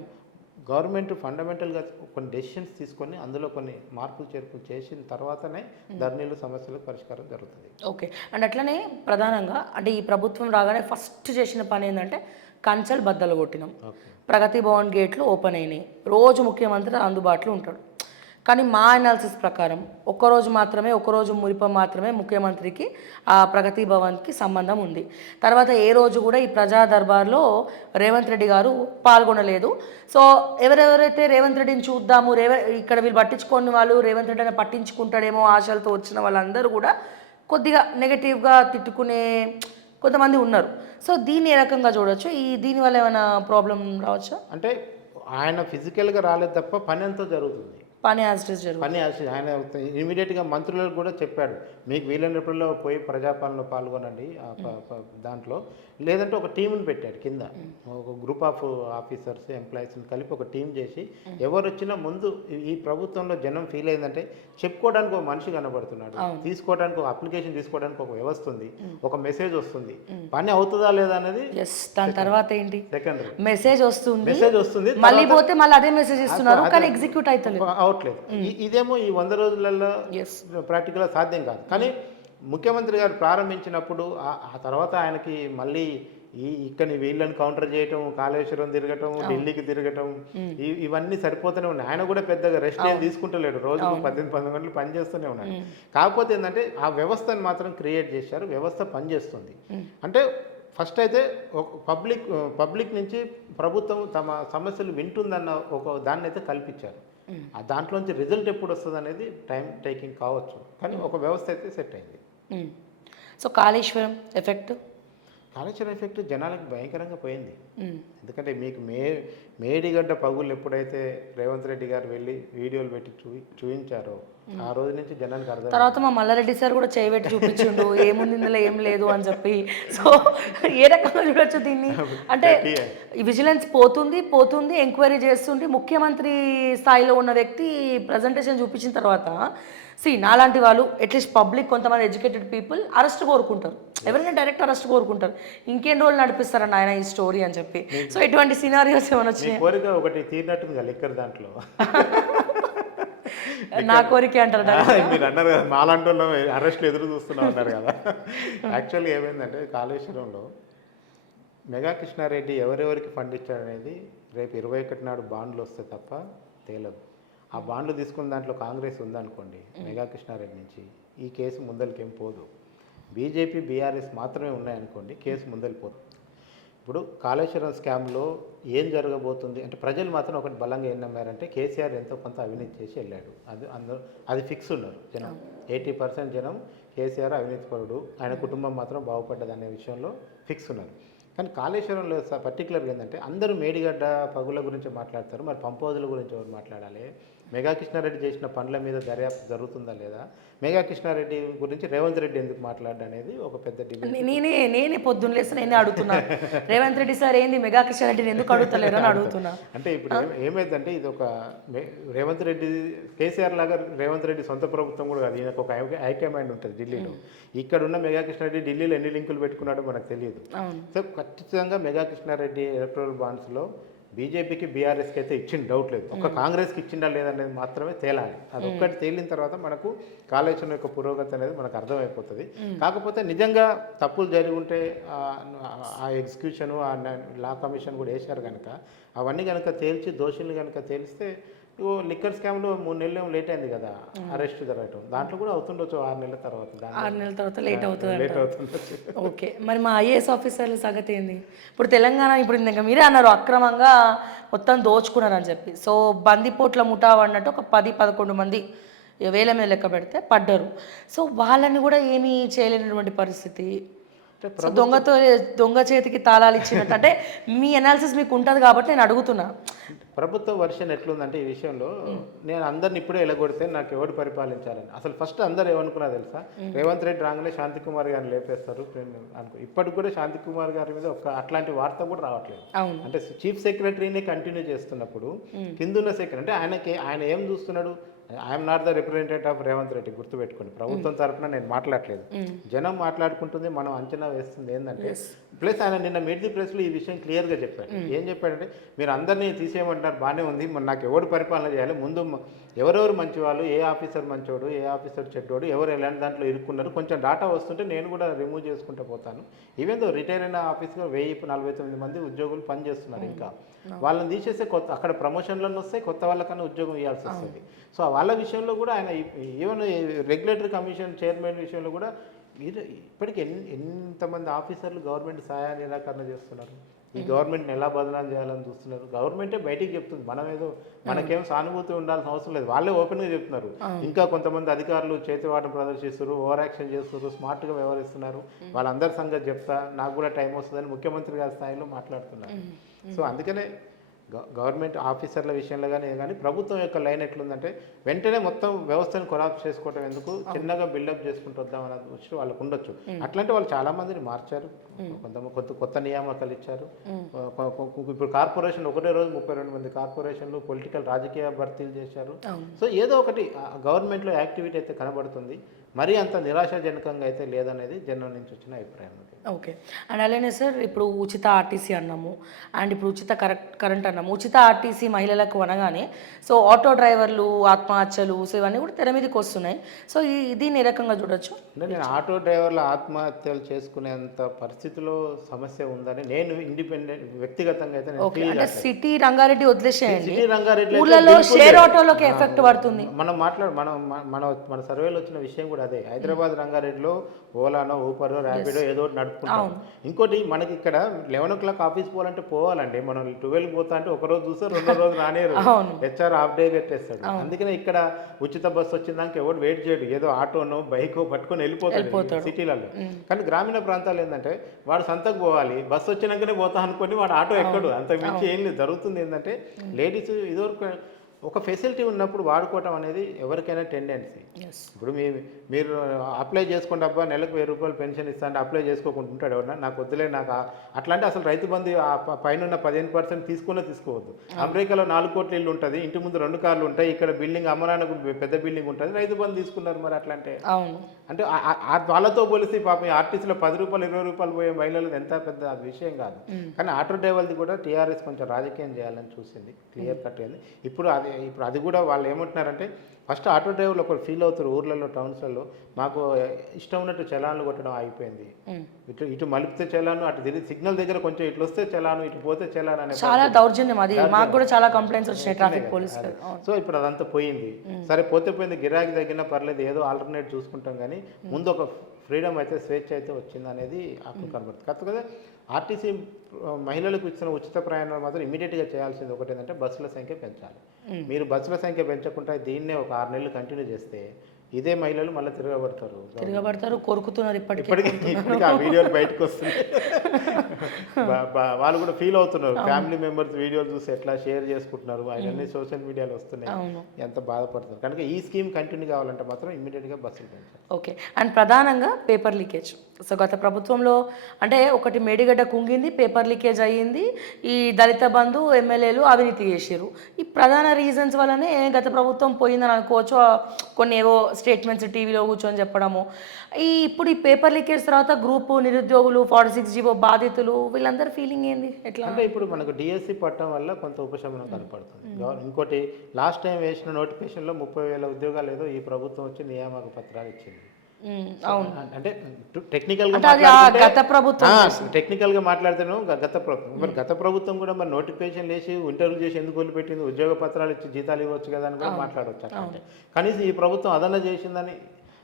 గవర్నమెంట్ ఫండమెంటల్గా కొన్ని డెసిషన్స్ తీసుకొని అందులో కొన్ని మార్పులు చేర్పులు చేసిన తర్వాతనే ధరణిలో సమస్యలకు పరిష్కారం జరుగుతుంది. ఓకే, అండ్ అట్లనే ప్రధానంగా అంటే ఈ ప్రభుత్వం రాగానే ఫస్ట్ చేసిన పని ఏంటంటే కంచెలు బద్దలు కొట్టినాం, ప్రగతి భవన్ గేట్లు ఓపెన్ అయినాయి, రోజు ముఖ్యమంత్రి అందుబాటులో ఉంటాడు. కానీ మా అనాలిసిస్ ప్రకారం ఒక్కరోజు మురిపం మాత్రమే ముఖ్యమంత్రికి ఆ ప్రగతి భవన్కి సంబంధం ఉంది. తర్వాత ఏ రోజు కూడా ఈ ప్రజా దర్బార్లో రేవంత్ రెడ్డి గారు పాల్గొనలేదు. సో ఎవరెవరైతే రేవంత్ రెడ్డిని చూద్దాము, ఇక్కడ వీళ్ళు పట్టించుకోని వాళ్ళు రేవంత్ రెడ్డి అయినా పట్టించుకుంటాడేమో ఆశలతో వచ్చిన వాళ్ళందరూ కూడా కొద్దిగా నెగటివ్గా తిట్టుకునే కొంతమంది ఉన్నారు. సో దీన్ని ఏ రకంగా చూడొచ్చు, దీనివల్ల ఏమైనా ప్రాబ్లం రావచ్చా? అంటే ఆయన ఫిజికల్గా రాలేదు తప్ప పని అంతా జరుగుతుంది. పని ఆయన ఇమీడియట్గా మంత్రులకు కూడా చెప్పాడు, మీకు వీలైనప్పుడులో పోయి ప్రజాపాలనలో పాల్గొనండి దాంట్లో, లేదంటే ఒక టీంని పెట్టాడు కింద, ఒక గ్రూప్ ఆఫ్ ఆఫీసర్స్ ఎంప్లాయీస్ని కలిపి ఒక టీం చేసి ఎవరు వచ్చినా ముందు ఈ ప్రభుత్వంలో జనం ఫీల్ అయిందంటే చెప్పుకోవడానికి ఒక మనిషి కనబడుతున్నాడు, తీసుకోవడానికి ఒక అప్లికేషన్ తీసుకోవడానికి ఒక వ్యవస్థ ఉంది, ఒక మెసేజ్ వస్తుంది, పని అవుతుందా లేదా అనేది. దాని తర్వాత ఏంటి, సెకండరీ మెసేజ్ వస్తుంది, మళ్ళీ పోతే మళ్ళీ అదే మెసేజ్ ఇస్తున్నారు, కానీ ఎగ్జిక్యూట్ అవట్లేదు. ఇదేమో ఈ 100 రోజులలో ప్రాక్టికల్గా సాధ్యం కాదు. కానీ ముఖ్యమంత్రి గారు ప్రారంభించినప్పుడు ఆ తర్వాత ఆయనకి మళ్ళీ ఇక్కడ వీళ్ళని కౌంటర్ చేయటం, కాళేశ్వరం తిరగటం, ఢిల్లీకి తిరగటం, ఇవన్నీ సరిపోతూనే ఉన్నాయి. ఆయన కూడా పెద్దగా రెస్ట్ ఏం తీసుకుంటలేడు, రోజుకు 18 గంటలు పని చేస్తూనే ఉన్నాడు. కాకపోతే ఏంటంటే ఆ వ్యవస్థను మాత్రం క్రియేట్ చేశారు, వ్యవస్థ పనిచేస్తుంది. అంటే ఫస్ట్ అయితే పబ్లిక్ నుంచి ప్రభుత్వం తమ సమస్యలు వింటుందన్న ఒక దాన్ని అయితే కల్పించారు. ఆ దాంట్లోంచి రిజల్ట్ ఎప్పుడు వస్తుంది అనేది టైం టేకింగ్ కావచ్చు, కానీ ఒక వ్యవస్థ అయితే సెట్ అయింది. సో కాళేశ్వరం ఎఫెక్ట్ జనాలకు భయంకరంగా పోయింది. ఎందుకంటే మీకు మేడిగడ్డ పగులు ఎప్పుడైతే రేవంత్ రెడ్డి గారు వెళ్ళి వీడియోలు పెట్టి చూపించారో ఆ రోజు నుంచి జనానికి అర్థం. తర్వాత మా మల్లారెడ్డి సార్ కూడా చేయబెట్టి చూపించిండు ఏముంది ఇందులో ఏం లేదు అని చెప్పి. సో ఏ రకంగా చూడొచ్చు దీన్ని అంటే విజిలెన్స్ పోతుంది ఎంక్వైరీ చేస్తుంటే ముఖ్యమంత్రి స్థాయిలో ఉన్న వ్యక్తి ప్రజెంటేషన్ చూపించిన తర్వాత నాలాంటి వాళ్ళు అట్లీస్ట్ పబ్లిక్ కొంతమంది ఎడ్యుకేటెడ్ పీపుల్ అరెస్ట్ కోరుకుంటారు, ఎవరైనా డైరెక్ట్ అరెస్ట్ కోరుకుంటారు. ఇంకేం రోజులు నడిపిస్తారన్న ఆయన ఈ స్టోరీ అని చెప్పి. సో ఇటువంటి సినారియోస్ ఏమైనా వచ్చినాయి? కోరిక ఒకటి తీరినట్టుంది లెక్కర్ దాంట్లో. నా కోరిక అంటారు మీరు అన్నారు కదా మాలాంటి వాళ్ళు అరెస్ట్లు ఎదురు చూస్తున్నా ఉన్నారు కదా. యాక్చువల్గా ఏమైందంటే కాళేశ్వరంలో మెగా కృష్ణారెడ్డి ఎవరెవరికి ఫండ్ ఇచ్చాడనేది రేపు 21 నాడు బాండ్లు వస్తే తప్ప తేలదు. ఆ బాండ్లు తీసుకున్న దాంట్లో కాంగ్రెస్ ఉందనుకోండి మెగా కృష్ణారెడ్డి నుంచి, ఈ కేసు ముందరికేం పోదు. బీజేపీ బీఆర్ఎస్ మాత్రమే ఉన్నాయనుకోండి, కేసు ముందరిపోదు. ఇప్పుడు కాళేశ్వరం స్కామ్లో ఏం జరగబోతుంది అంటే ప్రజలు మాత్రం ఒకటి బలంగా ఏం నమ్మారంటే కేసీఆర్ ఎంతో కొంత అవినీతి చేసి వెళ్ళాడు. అది ఫిక్స్ ఉన్నారు జనం. 80% జనం కేసీఆర్ అవినీతిపరుడు, ఆయన కుటుంబం మాత్రం బాగుపడ్డది అనే విషయంలో ఫిక్స్ ఉన్నారు. కానీ కాళేశ్వరంలో పర్టికులర్గా ఏంటంటే అందరూ మేడిగడ్డ పగుల గురించి మాట్లాడతారు, మరి పంప్ హౌజుల గురించి ఎవరు మాట్లాడాలి? మెగా కృష్ణారెడ్డి చేసిన పనుల మీద దర్యాప్తు జరుగుతుందా లేదా? మెగా కృష్ణారెడ్డి గురించి రేవంత్ రెడ్డి ఎందుకు మాట్లాడు అనేది ఒక పెద్ద డిబేట్. నేనే పొద్దున్న లేసి నేనే అడుగుతున్నా, రేవంత్ రెడ్డి సార్ ఏంది మెగా కృష్ణారెడ్డిని ఎందుకు అడుగుతలేరు అని అడుగుతున్నా. అంటే ఇప్పుడు ఏమైందంటే ఇది ఒక రేవంత్ రెడ్డి కేసీఆర్ లాగా రేవంత్ రెడ్డి సొంత ప్రభుత్వం కూడా కాదు, ఈయనకు ఒక హైకమాండ్ ఉంటుంది ఢిల్లీలో. ఇక్కడ ఉన్న మెగా కృష్ణారెడ్డి ఢిల్లీలో ఎన్ని లింకులు పెట్టుకున్నాడో మనకు తెలియదు. సో ఖచ్చితంగా మెగా కృష్ణారెడ్డి ఎలక్టోరల్ బాండ్స్లో బీజేపీకి బీఆర్ఎస్కి అయితే ఇచ్చిన డౌట్ లేదు, ఒక కాంగ్రెస్కి ఇచ్చిందా లేదనేది మాత్రమే తేలాలి. అది ఒక్కటి తేలిన తర్వాత మనకు కాళేశ్వరం యొక్క పురోగతి అనేది మనకు అర్థమైపోతుంది. కాకపోతే నిజంగా తప్పులు జరిగి ఉంటే ఆ ఎగ్జిక్యూషను ఆ లా కమిషన్ కూడా వేశారు కనుక అవన్నీ కనుక తేల్చి దోషుల్ని కనుక తేలిస్తే లిక్కర్ స్కామ్లో 3 నెలలు లేట్ అయింది కదా అరెస్ట్ జరగటం, దాంట్లో కూడా అవుతుండొచ్చు 6 నెలల తర్వాత. 6 నెలల తర్వాత లేట్ అవుతుంది. ఓకే, మరి మా ఐఏఎస్ ఆఫీసర్ల సంగతి ఏంది? ఇప్పుడు తెలంగాణ ఇప్పుడు ఇంకా మీరే అన్నారు అక్రమంగా మొత్తం దోచుకున్నారని చెప్పి. సో బందిపోట్ల ముఠా అన్నట్టు ఒక 10-11 మంది వేల మీద లెక్క పెడితే పడ్డారు. సో వాళ్ళని కూడా ఏమీ చేయలేనటువంటి పరిస్థితి. దొంగ చేతికి తాళాలు ఇచ్చినట్టు అంటే మీ అనాలిసిస్ మీకు ఉంటుంది కాబట్టి నేను అడుగుతున్నా. ప్రభుత్వ వర్షన్ ఎట్లుందంటే ఈ విషయంలో నేను అందరిని ఇప్పుడే ఎలగొడితే నాకు ఎవరు పరిపాలించాలని అసలు ఫస్ట్ అందరు ఏమనుకున్నా తెలుసా? రేవంత్ రెడ్డి రాగానే శాంతికుమార్ గారిని లేపేస్తారు అనుకో. ఇప్పటికి కూడా శాంతికుమార్ గారి మీద ఒక అట్లాంటి వార్త కూడా రావట్లేదు. అంటే చీఫ్ సెక్రటరీని కంటిన్యూ చేస్తున్నప్పుడు కిందున్న సెక్రటరీ అంటే ఆయన ఏం చూస్తున్నాడు? I'm not the representative of Revanth Reddy, గుర్తుపెట్టుకోండి. ప్రభుత్వం తరఫున నేను మాట్లాడలేదు, జనం మాట్లాడుకుంటుంది, మనం అంచనా వేస్తుంది ఏంటంటే. ప్లస్ ఆయన నిన్న మీట్ ది ప్రెస్లో ఈ విషయం క్లియర్గా చెప్పాడు. ఏం చెప్పాడంటే మీరు అందరినీ తీసేయమంటారు బాగానే ఉంది, మరి నాకు ఎవరు పరిపాలన చేయాలి, ముందు ఎవరెవరు మంచివాళ్ళు, ఏ ఆఫీసర్ మంచోడు, ఏ ఆఫీసర్ చెడ్డోడు, ఎవరు ఎలాంటి దాంట్లో ఇరుక్కున్నారు, కొంచెం డాటా వస్తుంటే నేను కూడా రిమూవ్ చేసుకుంటూ పోతాను. ఈవెన్ దో రిటైర్ అయిన ఆఫీస్లో 1049 మంది ఉద్యోగులు పనిచేస్తున్నారు. ఇంకా వాళ్ళని తీసేస్తే కొత్త అక్కడ ప్రమోషన్లను వస్తాయి, కొత్త వాళ్ళకన్నా ఉద్యోగం ఇవ్వాల్సి వస్తుంది. సో వాళ్ళ విషయంలో కూడా ఆయన ఈవెన్ రెగ్యులేటరీ కమిషన్ చైర్మన్ విషయంలో కూడా ఇప్పటికి ఎంతమంది ఆఫీసర్లు గవర్నమెంట్ సహాయ నిరాకరణ చేస్తున్నారు. ఈ గవర్నమెంట్ని ఎలా బదనాలు చేయాలని చూస్తున్నారు. గవర్నమెంటే బయటికి చెప్తుంది, మనం ఏదో మనకేం సానుభూతి ఉండాల్సిన అవసరం లేదు, వాళ్ళే ఓపెన్గా చెప్తున్నారు. ఇంకా కొంతమంది అధికారులు చేతివాటం ప్రదర్శిస్తారు, ఓవర్ యాక్షన్ చేస్తున్నారు, స్మార్ట్గా వ్యవహరిస్తున్నారు. వాళ్ళందరి సంగతి చెప్తా, నాకు కూడా టైం వస్తుందని ముఖ్యమంత్రి గారి స్థాయిలో మాట్లాడుతున్నారు. సో అందుకనే గవర్నమెంట్ ఆఫీసర్ల విషయంలో కానీ ప్రభుత్వం యొక్క లైన్ ఎట్లుందంటే వెంటనే మొత్తం వ్యవస్థను కొలాప్స్ చేసుకోవటం ఎందుకు, చిన్నగా బిల్డప్ చేసుకుంటూ వద్దాం అనే దృష్టి వాళ్ళకు ఉండొచ్చు. అట్లాంటి వాళ్ళు చాలా మందిని మార్చారు, కొత్త నియామకాలు ఇచ్చారు. ఇప్పుడు కార్పొరేషన్ ఒకటే రోజు 32 మంది కార్పొరేషన్లు పొలిటికల్ రాజకీయ భర్తీలు చేశారు. సో ఏదో ఒకటి గవర్నమెంట్లో యాక్టివిటీ అయితే కనబడుతుంది. మరీ అంత నిరాశాజనకంగా అయితే లేదనేది జనం నుంచి వచ్చిన అభిప్రాయం అది. ఓకే. అండ్ అలానే సార్ ఇప్పుడు ఉచిత ఆర్టీసీ అన్నాము, అండ్ ఇప్పుడు ఉచిత కరెంట్ అన్నాము. ఉచిత ఆర్టీసీ మహిళలకు అనగానే సో ఆటో డ్రైవర్లు ఆత్మహత్యలు సో ఇవన్నీ కూడా తెర మీదకి వస్తున్నాయి. సో దీన్ని ఏ రకంగా చూడొచ్చు? అంటే నేను ఆటో డ్రైవర్ల ఆత్మహత్యలు చేసుకునేంత పరిస్థితిలో సమస్య ఉందని నేను ఇండిపెండెంట్ వ్యక్తిగతంగా అయితే నేను ఓకే. feel అంటే కావట్లేదు. సిటీ రంగారెడ్డి వదిలేసేయండి, సిటీ రంగారెడ్డిలో అయితే ఊళ్ళలో బిల్కుల్ షేర్ లేదు. ఆటోలోకి ఎఫెక్ట్ పడుతుంది. మనం మన సర్వేలో వచ్చిన విషయం కూడా అదే. హైదరాబాద్ రంగారెడ్డిలో ఓలానో ఊపరో ర్యాపిడో ఏదో ఒకటి నడుపుకుంటాం. ఇంకోటి మనకి ఇక్కడ 11 o'clock ఆఫీస్ పోవాలంటే పోవాలండి. మనం 12 పోతా అంటే ఒక రోజు చూస్తే రెండో రోజు రానేరు. హెచ్ఆర్ హాఫ్ డే పెట్టేస్తాడు. అందుకనే ఇక్కడ ఉచిత బస్సు వచ్చిందాక ఎవరు వెయిట్ చేయడు. ఏదో ఆటోనో బైకో పట్టుకొని వెళ్ళిపోతాడు సిటీలలో. కానీ గ్రామీణ ప్రాంతాలు ఏంటంటే వాడు సంతకు పోవాలి, బస్సు వచ్చినాకనే పోతా అనుకొని వాడు ఆటో ఎక్కడు. అంత మించి ఏం లేదు. జరుగుతుంది ఏంటంటే లేడీస్ ఇదివరకు ఒక ఫెసిలిటీ ఉన్నప్పుడు వాడుకోవటం అనేది ఎవరికైనా టెండెన్సీ. ఇప్పుడు మీరు అప్లై చేసుకోండి, అబ్బా నెలకు 1000 రూపాయలు పెన్షన్ ఇస్తాను అప్లై చేసుకోకుండా ఉంటాడు ఎవరన్నా? నాకు వద్దులే, నాకు అట్లా అంటే అసలు రైతు బంధు పైన 15% తీసుకోవద్దు. అమెరికాలో 4 కోట్ల ఇల్లు ఉంటుంది, ఇంటి ముందు 2 కార్లు ఉంటాయి, ఇక్కడ బిల్డింగ్ అమ్మనానికి పెద్ద బిల్డింగ్ ఉంటుంది, రైతు బంధు తీసుకున్నారు. మరి అట్లా అంటే వాళ్ళతో పోలిస్తే పాపం ఆర్టీసీలో 10 రూపాయలు 20 రూపాయలు పోయే మహిళలు ఎంత పెద్ద విషయం కాదు. కానీ ఆటో డ్రైవర్ది కూడా టీఆర్ఎస్ కొంచెం రాజకీయం చేయాలని చూసింది, క్లియర్ కట్ అయింది. ఇప్పుడు అది కూడా వాళ్ళు ఏమంటున్నారంటే ఫస్ట్ ఆటో డ్రైవర్లు ఒకరు ఫీల్ అవుతారు ఊర్లలో టౌన్స్లలో, మాకు ఇష్టం ఉన్నట్టు చలాన్లు కొట్టడం ఆగిపోయింది. ఇటు మలిపితే చలాను, అటు తిరిగి సిగ్నల్ దగ్గర కొంచెం ఇట్లా వస్తే చలాను, ఇటు పోతే చలాను అనే చాలా దౌర్జన్యం. అది మాకు కూడా చాలా కంప్లైంట్స్ వచ్చినాయి ట్రాఫిక్ పోలీసులు. సో ఇప్పుడు అదంతా పోయింది. సరే పోయింది, గిరాకీ తగ్గినా పర్లేదు, ఏదో ఆల్టర్నేట్ చూసుకుంటాం. కానీ ముందు ఒక ఫ్రీడమ్ అయితే, స్వేచ్ఛ అయితే వచ్చింది అనేది అప్పుడు కనబడుతుంది. కాకపోతే ఆర్టీసీ మహిళలకు ఇచ్చిన ఉచిత ప్రయాణాలు మాత్రం ఇమీడియట్గా చేయాల్సింది ఒకటి ఏంటంటే బస్సుల సంఖ్య పెంచాలి. మీరు బస్సుల సంఖ్య పెంచకుండా దీన్నే ఒక 6 నెలలు కంటిన్యూ చేస్తే ఇదే మహిళలు మళ్ళీ తిరగబడతారు, కొరుకుతున్నారు. ఇప్పటికీ ఆ వీడియోలు బయటకు వస్తుంది. వాళ్ళు కూడా ఫీల్ అవుతున్నారు. ఫ్యామిలీ మెంబర్స్ వీడియోలు చూసి ఎట్లా షేర్ చేసుకుంటున్నారు, అవన్నీ సోషల్ మీడియాలో వస్తున్నాయి, ఎంత బాధపడుతున్నారు. కనుక ఈ స్కీమ్ కంటిన్యూ కావాలంటే మాత్రం ఇమీడియట్గా బస్సులు పెంచాలి. ఓకే. అండ్ ప్రధానంగా పేపర్ లీకేజ్. సో గత ప్రభుత్వంలో అంటే ఒకటి మేడిగడ్డ కుంగింది, పేపర్ లీకేజ్ అయ్యింది, ఈ దళిత బంధు ఎమ్మెల్యేలు అవినీతి చేసారు. ఈ ప్రధాన రీజన్స్ వల్లనే గత ప్రభుత్వం పోయిందని అనుకోవచ్చు. కొన్ని ఏవో స్టేట్మెంట్స్ టీవీలో కూర్చొని చెప్పడము. ఇప్పుడు ఈ పేపర్ లీకేజ్ తర్వాత గ్రూపు నిరుద్యోగులు 46G బాధితులు వీళ్ళందరి ఫీలింగ్ ఏంది? ఎట్లా అంటే ఇప్పుడు మనకు డిఎస్సి పట్టడం వల్ల కొంత ఉపశమనం కనపడుతుంది. ఇంకోటి లాస్ట్ టైం వేసిన నోటిఫికేషన్లో 30,000 ఉద్యోగాలు ఏదో ఈ ప్రభుత్వం వచ్చి నియామక పత్రాలు ఇచ్చింది. అంటే టెక్నికల్గా మాట్లాడితేనో గత ప్రభుత్వం, మరి గత ప్రభుత్వం కూడా మరి నోటిఫికేషన్ వేసి ఇంటర్వ్యూ చేసి ఎందుకు వదిలిపెట్టింది, ఉద్యోగ పత్రాలు ఇచ్చి జీతాలు ఇవ్వచ్చు కదా అని కూడా మాట్లాడవచ్చు. అంటే కనీసం ఈ ప్రభుత్వం అదన్నా చేసిందని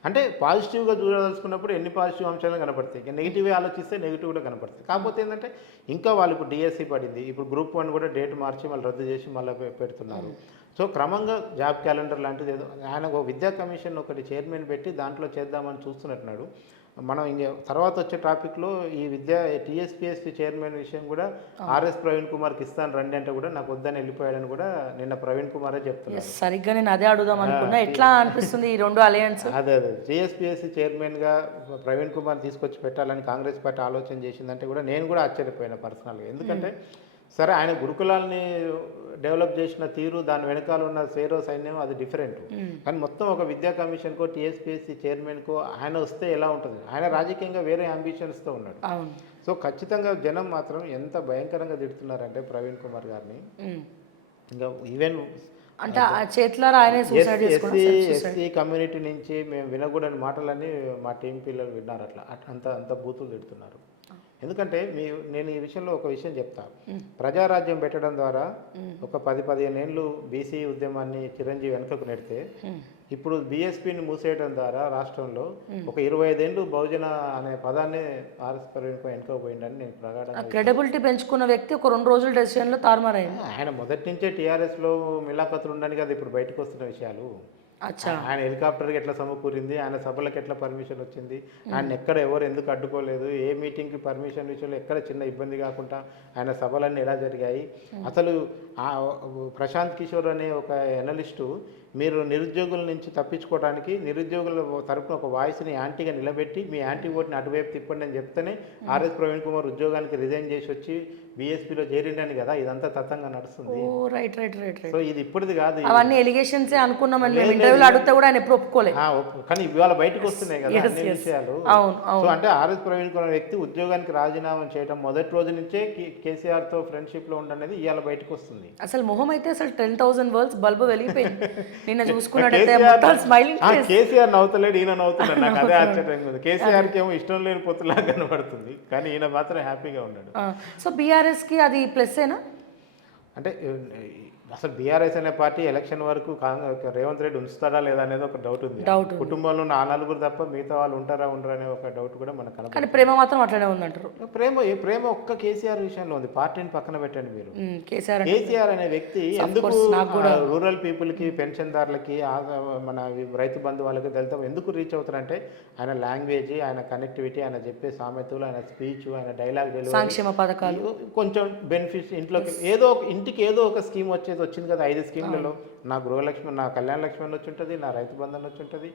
అంటే పాజిటివ్గా చూడదలుచుకున్నప్పుడు ఎన్ని పాజిటివ్ అంశాలు కనపడతాయి, నెగిటివ్ ఆలోచిస్తే నెగిటివ్ కూడా కనపడతాయి. కాకపోతే ఏంటంటే ఇంకా వాళ్ళు ఇప్పుడు డిఎస్సి పడింది, ఇప్పుడు గ్రూప్ 1 కూడా డేట్ మార్చి మళ్ళీ రద్దు చేసి మళ్ళీ పెడుతున్నారు. సో క్రమంగా జాబ్ క్యాలెండర్ లాంటిది ఏదో ఆయన ఒక విద్యా కమిషన్ ఒకటి చైర్మన్ పెట్టి దాంట్లో చేద్దామని చూస్తున్నట్టున్నాడు. మనం తర్వాత వచ్చే టాపిక్లో ఈ టీఎస్పీఎస్సీ చైర్మన్ విషయం కూడా ఆర్ఎస్ ప్రవీణ్ కుమార్కి ఇస్తాను రండి అంటే కూడా నాకు వద్దని వెళ్ళిపోయాడని కూడా నిన్న ప్రవీణ్ కుమారే చెప్తున్నారు. సరిగ్గా నేను అదే అడుగుదాం అనుకున్నా, ఎట్లా అనిపిస్తుంది ఈ రెండు అలయన్స్? అదే టీఎస్పీఎస్సీ చైర్మన్గా ప్రవీణ్ కుమార్ తీసుకొచ్చి పెట్టాలని కాంగ్రెస్ పార్టీ ఆలోచన చేసిందంటే కూడా నేను కూడా ఆశ్చర్యపోయినా పర్సనల్గా. ఎందుకంటే సరే ఆయన గురుకులాల్ని డెవలప్ చేసిన తీరు, దాని వెనకాల ఉన్న సేరో సైన్యం అది డిఫరెంట్. కానీ మొత్తం ఒక విద్యా కమిషన్కో టీఎస్పీఎస్సీ చైర్మన్కో ఆయన వస్తే ఎలా ఉంటుంది? ఆయన రాజకీయంగా వేరే అంబిషన్స్తో ఉన్నాడు. సో ఖచ్చితంగా జనం మాత్రం ఎంత భయంకరంగా తిడుతున్నారంటే ప్రవీణ్ కుమార్ గారిని, ఇంకా ఈవెన్ అంటే చేతులారా ఆయనే సూసైడ్ చేసుకున్నాడు. ఎస్సీ కమ్యూనిటీ నుంచి మేము వినకూడని మాటలన్నీ మా టీం పిల్లలు విన్నారు. అంత బూతులు తిడుతున్నారు. ఎందుకంటే నేను ఈ విషయంలో ఒక విషయం చెప్తా. ప్రజారాజ్యం పెట్టడం ద్వారా ఒక 10-15 ఏళ్ళు బీసీ ఉద్యమాన్ని చిరంజీవి వెనుకకు నెడితే ఇప్పుడు బీఎస్పీని మూసేయడం ద్వారా రాష్ట్రంలో ఒక 25 ఏళ్ళు బహుజన అనే పదాన్ని ఆర్ఎస్ ప్రవీణ్ వెనుకకు పోయిందని నేను ప్రగాఢంగా. క్రెడిబిలిటీ పెంచుకున్న వ్యక్తి ఒక 2 రోజుల డెసిషన్లో తారుమారైంది. ఆయన మొదటి నుంచే టీఆర్ఎస్లో మిలాఖతులు ఉండని కదా ఇప్పుడు బయటకు వస్తున్న విషయాలు. ఆయన హెలికాప్టర్కి ఎట్లా సమకూరింది, ఆయన సభలకు ఎట్లా పర్మిషన్ వచ్చింది, ఆయన ఎక్కడ ఎవరు ఎందుకు అడ్డుకోలేదు, ఏ మీటింగ్కి పర్మిషన్ విషయంలో ఎక్కడ చిన్న ఇబ్బంది కాకుండా ఆయన సభలన్నీ ఎలా జరిగాయి, అసలు ఆ ప్రశాంత్ కిషోర్ అనే ఒక ఎనలిస్టు మీరు నిరుద్యోగుల నుంచి తప్పించుకోవడానికి నిరుద్యోగుల తరపున ఒక వాయిస్ని యాంటీగా నిలబెట్టి మీ యాంటీ ఓట్ని అటువైపు తిప్పండి అని చెప్తేనే ఆర్ఎస్ ప్రవీణ్ కుమార్ ఉద్యోగానికి రిజైన్ చేసి వచ్చి బీఎస్పీలో చేరిండని కదా ఇదంతా తతంగా నడుస్తుంది. Oh right right right right. So ఇది ఇప్పుడుది కాదు, అవన్నీ ఎలిగేషన్స్ అనుకున్నామని మేము ఇంటర్వ్యూలో అడిగితే కూడా ఆయన ఎప్పుడు ఒప్పుకోలేదు. కానీ ఇవాళ బయటకు వస్తున్నాయి కదా అన్ని విషయాలు. అవును అవును. సో అంటే ఆర్ఎస్ ప్రవీణ్ కుమార్ వ్యక్తి ఉద్యోగానికి రాజీనామా చేయడం మొదటి రోజు నుంచే కేసీఆర్తో ఫ్రెండ్షిప్లో ఉండనేది ఇవాళ బయటకు వస్తుంది. అసలు మొహం అయితే అసలు 10,000 వర్ల్స్ బల్బు వెలిగిపోయింది నిన్న చూసుకున్నట్టయితే మొత్తం స్మైలింగ్. కేసీఆర్ నవ్వుతలేడు, ఈయన నవ్వుతున్నాడు. నాకు అదే ఆశ్చర్యంగా ఉంది. కేసీఆర్కి ఏమో ఇష్టం లేని పొత్తులాగా కనబడుతుంది, కానీ ఈయన మాత్రం హ్యాపీగా ఉన్నాడు. సో బీఆర్ఎస్కి అది ప్లస్సేనా? అంటే అసలు బీఆర్ఎస్ అనే పార్టీ ఎలక్షన్ వరకు రేవంత్ రెడ్డి ఉంచుతాడా లేదా అనేది ఒక డౌట్ ఉంది. కుటుంబంలో ఉన్న ఆ నలుగురు తప్ప మిగతా వాళ్ళు ఉంటారా ఉండరా అనే ఒక డౌట్ కూడా మనకు కనపడుతుంది. కానీ ప్రేమ మాత్రం అట్లనే ఉందంటారు. ప్రేమ ఒక్క కేసీఆర్ విషయంలో ఉంది. పార్టీని పక్కన పెట్టండి మీరు. కేసీఆర్ అనే వ్యక్తి ఎందుకు రూరల్ పీపుల్ కి పెన్షన్దారులకి మన రైతు బంధు వాళ్ళకి దళిత ఎందుకు రీచ్ అవుతారంటే ఆయన లాంగ్వేజ్, ఆయన కనెక్టివిటీ, ఆయన చెప్పే సామెతలు, ఆయన స్పీచ్, ఆయన డైలాగ్ డెలివరీ, సంక్షేమ పథకాలు, కొంచెం బెనిఫిట్స్, ఇంట్లోకి ఇంటికి ఏదో ఒక స్కీమ్ వచ్చింది కదా 5 స్కీమ్లలో. నా గృహలక్ష్మి, నా కళ్యాణ లక్ష్మి వచ్చి ఉంటుంది, నా రైతు బంధన్ వచ్చి ఉంటుంది,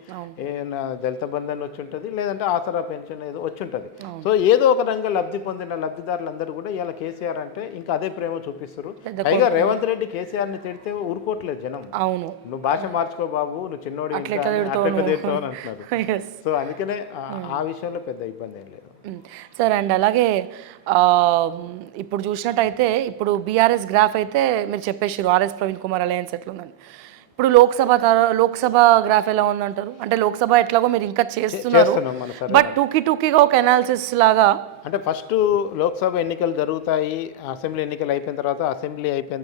నా దళిత బంధన్ వచ్చి ఉంటుంది, లేదంటే ఆసరా పెన్షన్ ఏదో వచ్చి ఉంటుంది. సో ఏదో ఒక రంగం లబ్ధి పొందిన లబ్ధిదారులందరూ కూడా ఇవాళ కేసీఆర్ అంటే ఇంకా అదే ప్రేమ చూపిస్తారు. పైగా రేవంత్ రెడ్డి కేసీఆర్ని తిడితే ఊరుకోవట్లేదు జనం. అవును, నువ్వు భాష మార్చుకో బాబు, నువ్వు చిన్నోడి అంటున్నారు. సో అందుకనే ఆ విషయంలో పెద్ద ఇబ్బంది ఏం లేదు. సార్ అండ్ అలాగే ఇప్పుడు చూసినట్టయితే ఇప్పుడు బీఆర్ఎస్ గ్రాఫ్ అయితే మీరు చెప్పేసారు ఆర్ఎస్ ప్రవీణ్ కుమార్ అలయన్స్ ఎట్లుందని. ఇప్పుడు లోక్సభ గ్రాఫ్ ఎలా ఉందంటారు? అంటే లోక్సభ ఎట్లాగో మీరు ఇంకా చేస్తున్నారు, బట్ టూకీగా ఒక అనాలిసిస్ లాగా. అంటే ఫస్ట్ లోక్సభ ఎన్నికలు జరుగుతాయి, అసెంబ్లీ ఎన్నికలు అయిపోయిన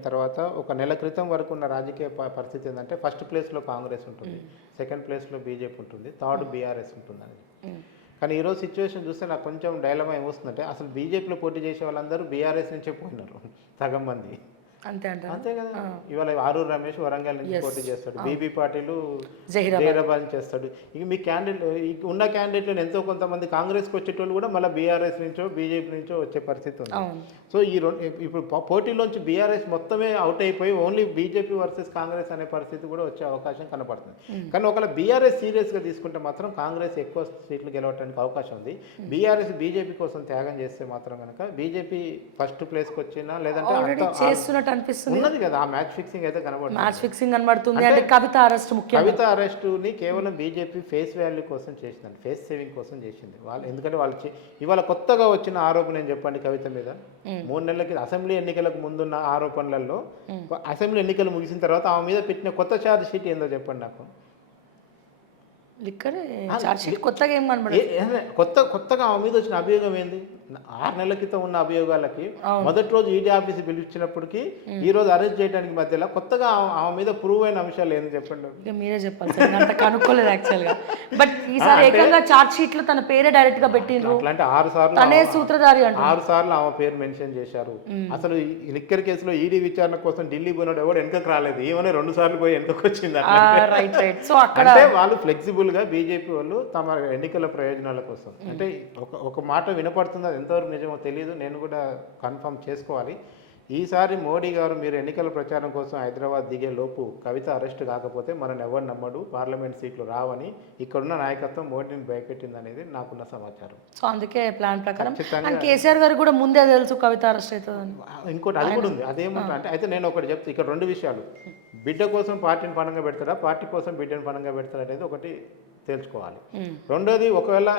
తర్వాత ఒక నెల క్రితం వరకు ఉన్న రాజకీయ పరిస్థితి ఏంటంటే ఫస్ట్ ప్లేస్లో కాంగ్రెస్ ఉంటుంది, సెకండ్ ప్లేస్లో బీజేపీ ఉంటుంది, థర్డ్ బీఆర్ఎస్ ఉంటుంది అని. కానీ ఈరోజు సిచ్యువేషన్ చూస్తే నాకు కొంచెం డైలమా ఏమొస్తుందంటే అసలు బీజేపీలో పోటీ చేసే వాళ్ళందరూ బీఆర్ఎస్ నుంచే పోయినారు సగం మంది. అంతే కదా. ఇవాళ ఆరూరు రమేష్ వరంగల్ నుంచి పోటీ చేస్తాడు, బీబీ పాటిల్ జహీరాబాద్ చేస్తాడు. ఇక మీ క్యాండిడేట్ ఉన్న క్యాండిడేట్లు ఎంతో కొంతమంది కాంగ్రెస్కి వచ్చేటోళ్ళు కూడా మళ్ళీ బీఆర్ఎస్ నుంచో బీజేపీ నుంచో వచ్చే పరిస్థితి ఉంది. సో ఈ ఇప్పుడు పోటీలోంచి బీఆర్ఎస్ మొత్తమే అవుట్ అయిపోయి ఓన్లీ బీజేపీ వర్సెస్ కాంగ్రెస్ అనే పరిస్థితి కూడా వచ్చే అవకాశం కనపడుతుంది. కానీ ఒకవేళ బీఆర్ఎస్ సీరియస్గా తీసుకుంటే మాత్రం కాంగ్రెస్ ఎక్కువ సీట్లు గెలవడానికి అవకాశం ఉంది. బీఆర్ఎస్ బీజేపీ కోసం త్యాగం చేస్తే మాత్రం కనుక బీజేపీ ఫస్ట్ ప్లేస్కి వచ్చినా లేదంటే అనిపిస్తుంది ఉన్నది కదా. ఆ మ్యాచ్ ఫిక్సింగ్ అయితే కనబడుతుంది. అంటే కవిత అరెస్టుని కేవలం బీజేపీ ఫేస్ వాల్యూ కోసం చేసిందండి, ఫేస్ సేవింగ్ కోసం చేసింది వాళ్ళు. ఎందుకంటే వాళ్ళు ఇవాళ కొత్తగా వచ్చిన ఆరోపణ ఏం చెప్పండి కవిత మీద. 3 నెలల క్రితం అసెంబ్లీ ఎన్నికలకు ముందున్న ఆరోపణలలో అసెంబ్లీ ఎన్నికలు ముగిసిన తర్వాత ఆమె మీద పెట్టిన కొత్త ఛార్జ్ షీట్ ఏందో చెప్పండి నాకు. కొత్తగా ఆమె మీద వచ్చిన అభియోగం ఏంది? 6 నెలల క్రితం ఉన్న అభియోగాలకి మొదటి రోజు ఈడీ ఆఫీస్ పిలిచినప్పటికీ ఈ రోజు అరెస్ట్ చేయడానికి మధ్యలో కొత్తగా ఆమె మీద ప్రూవ్ అయిన అంశాలు ఏంది చెప్పండి. మీరే చెప్పాలి సార్, అంత కనుక్కోలేదు యాక్చువల్ గా. బట్ ఈసారి ఏకంగా చార్జ్ షీట్ లో తన పేరే డైరెక్ట్ గా పెట్టిండ్రు. అంటే 6 సార్లు తనే సూత్రధారి అంటే 6 సార్లు ఆమె పేరు మెన్షన్ చేశారు. అసలు లిక్కర్ కేసులో ఈడీ విచారణ కోసం ఢిల్లీ పోయినాడు ఎవరు వెనకకు రాలేదు, ఏమైనా 2 సార్లు పోయి వెనకకు వచ్చింది. సో అక్కడ వాళ్ళు ఫ్లెక్సిబుల్ గా బీజేపీ వాళ్ళు తమ ఎన్నికల ప్రయోజనాల కోసం అంటే ఒక మాట వినపడుతుంది, అది ఎంతవరకు నిజమో తెలియదు, నేను కూడా కన్ఫర్మ్ చేసుకోవాలి. ఈసారి మోడీ గారు మీరు ఎన్నికల ప్రచారం కోసం హైదరాబాద్ దిగే లోపు కవిత అరెస్ట్ కాకపోతే మనల్ని ఎవరు నమ్మడు, పార్లమెంట్ సీట్లు రావని ఇక్కడున్న నాయకత్వం మోడీని భయపెట్టింది అనేది నాకున్న సమాచారం. సో అందుకే ప్లాన్ ప్రకారం కేసీఆర్ గారు కూడా ముందే తెలుసు కవిత అరెస్ట్ అవుతుందని. ఇంకోటి అది కూడా ఉంది. అదేమంటా అంటే అయితే నేను ఒకటి చెప్తే ఇక్కడ 2 విషయాలు, బిడ్డ కోసం పార్టీని పణంగా పెడతారా, పార్టీ కోసం బిడ్డను పణంగా పెడతారా అనేది ఒకటి తెలుసుకోవాలి. రెండోది, ఒకవేళ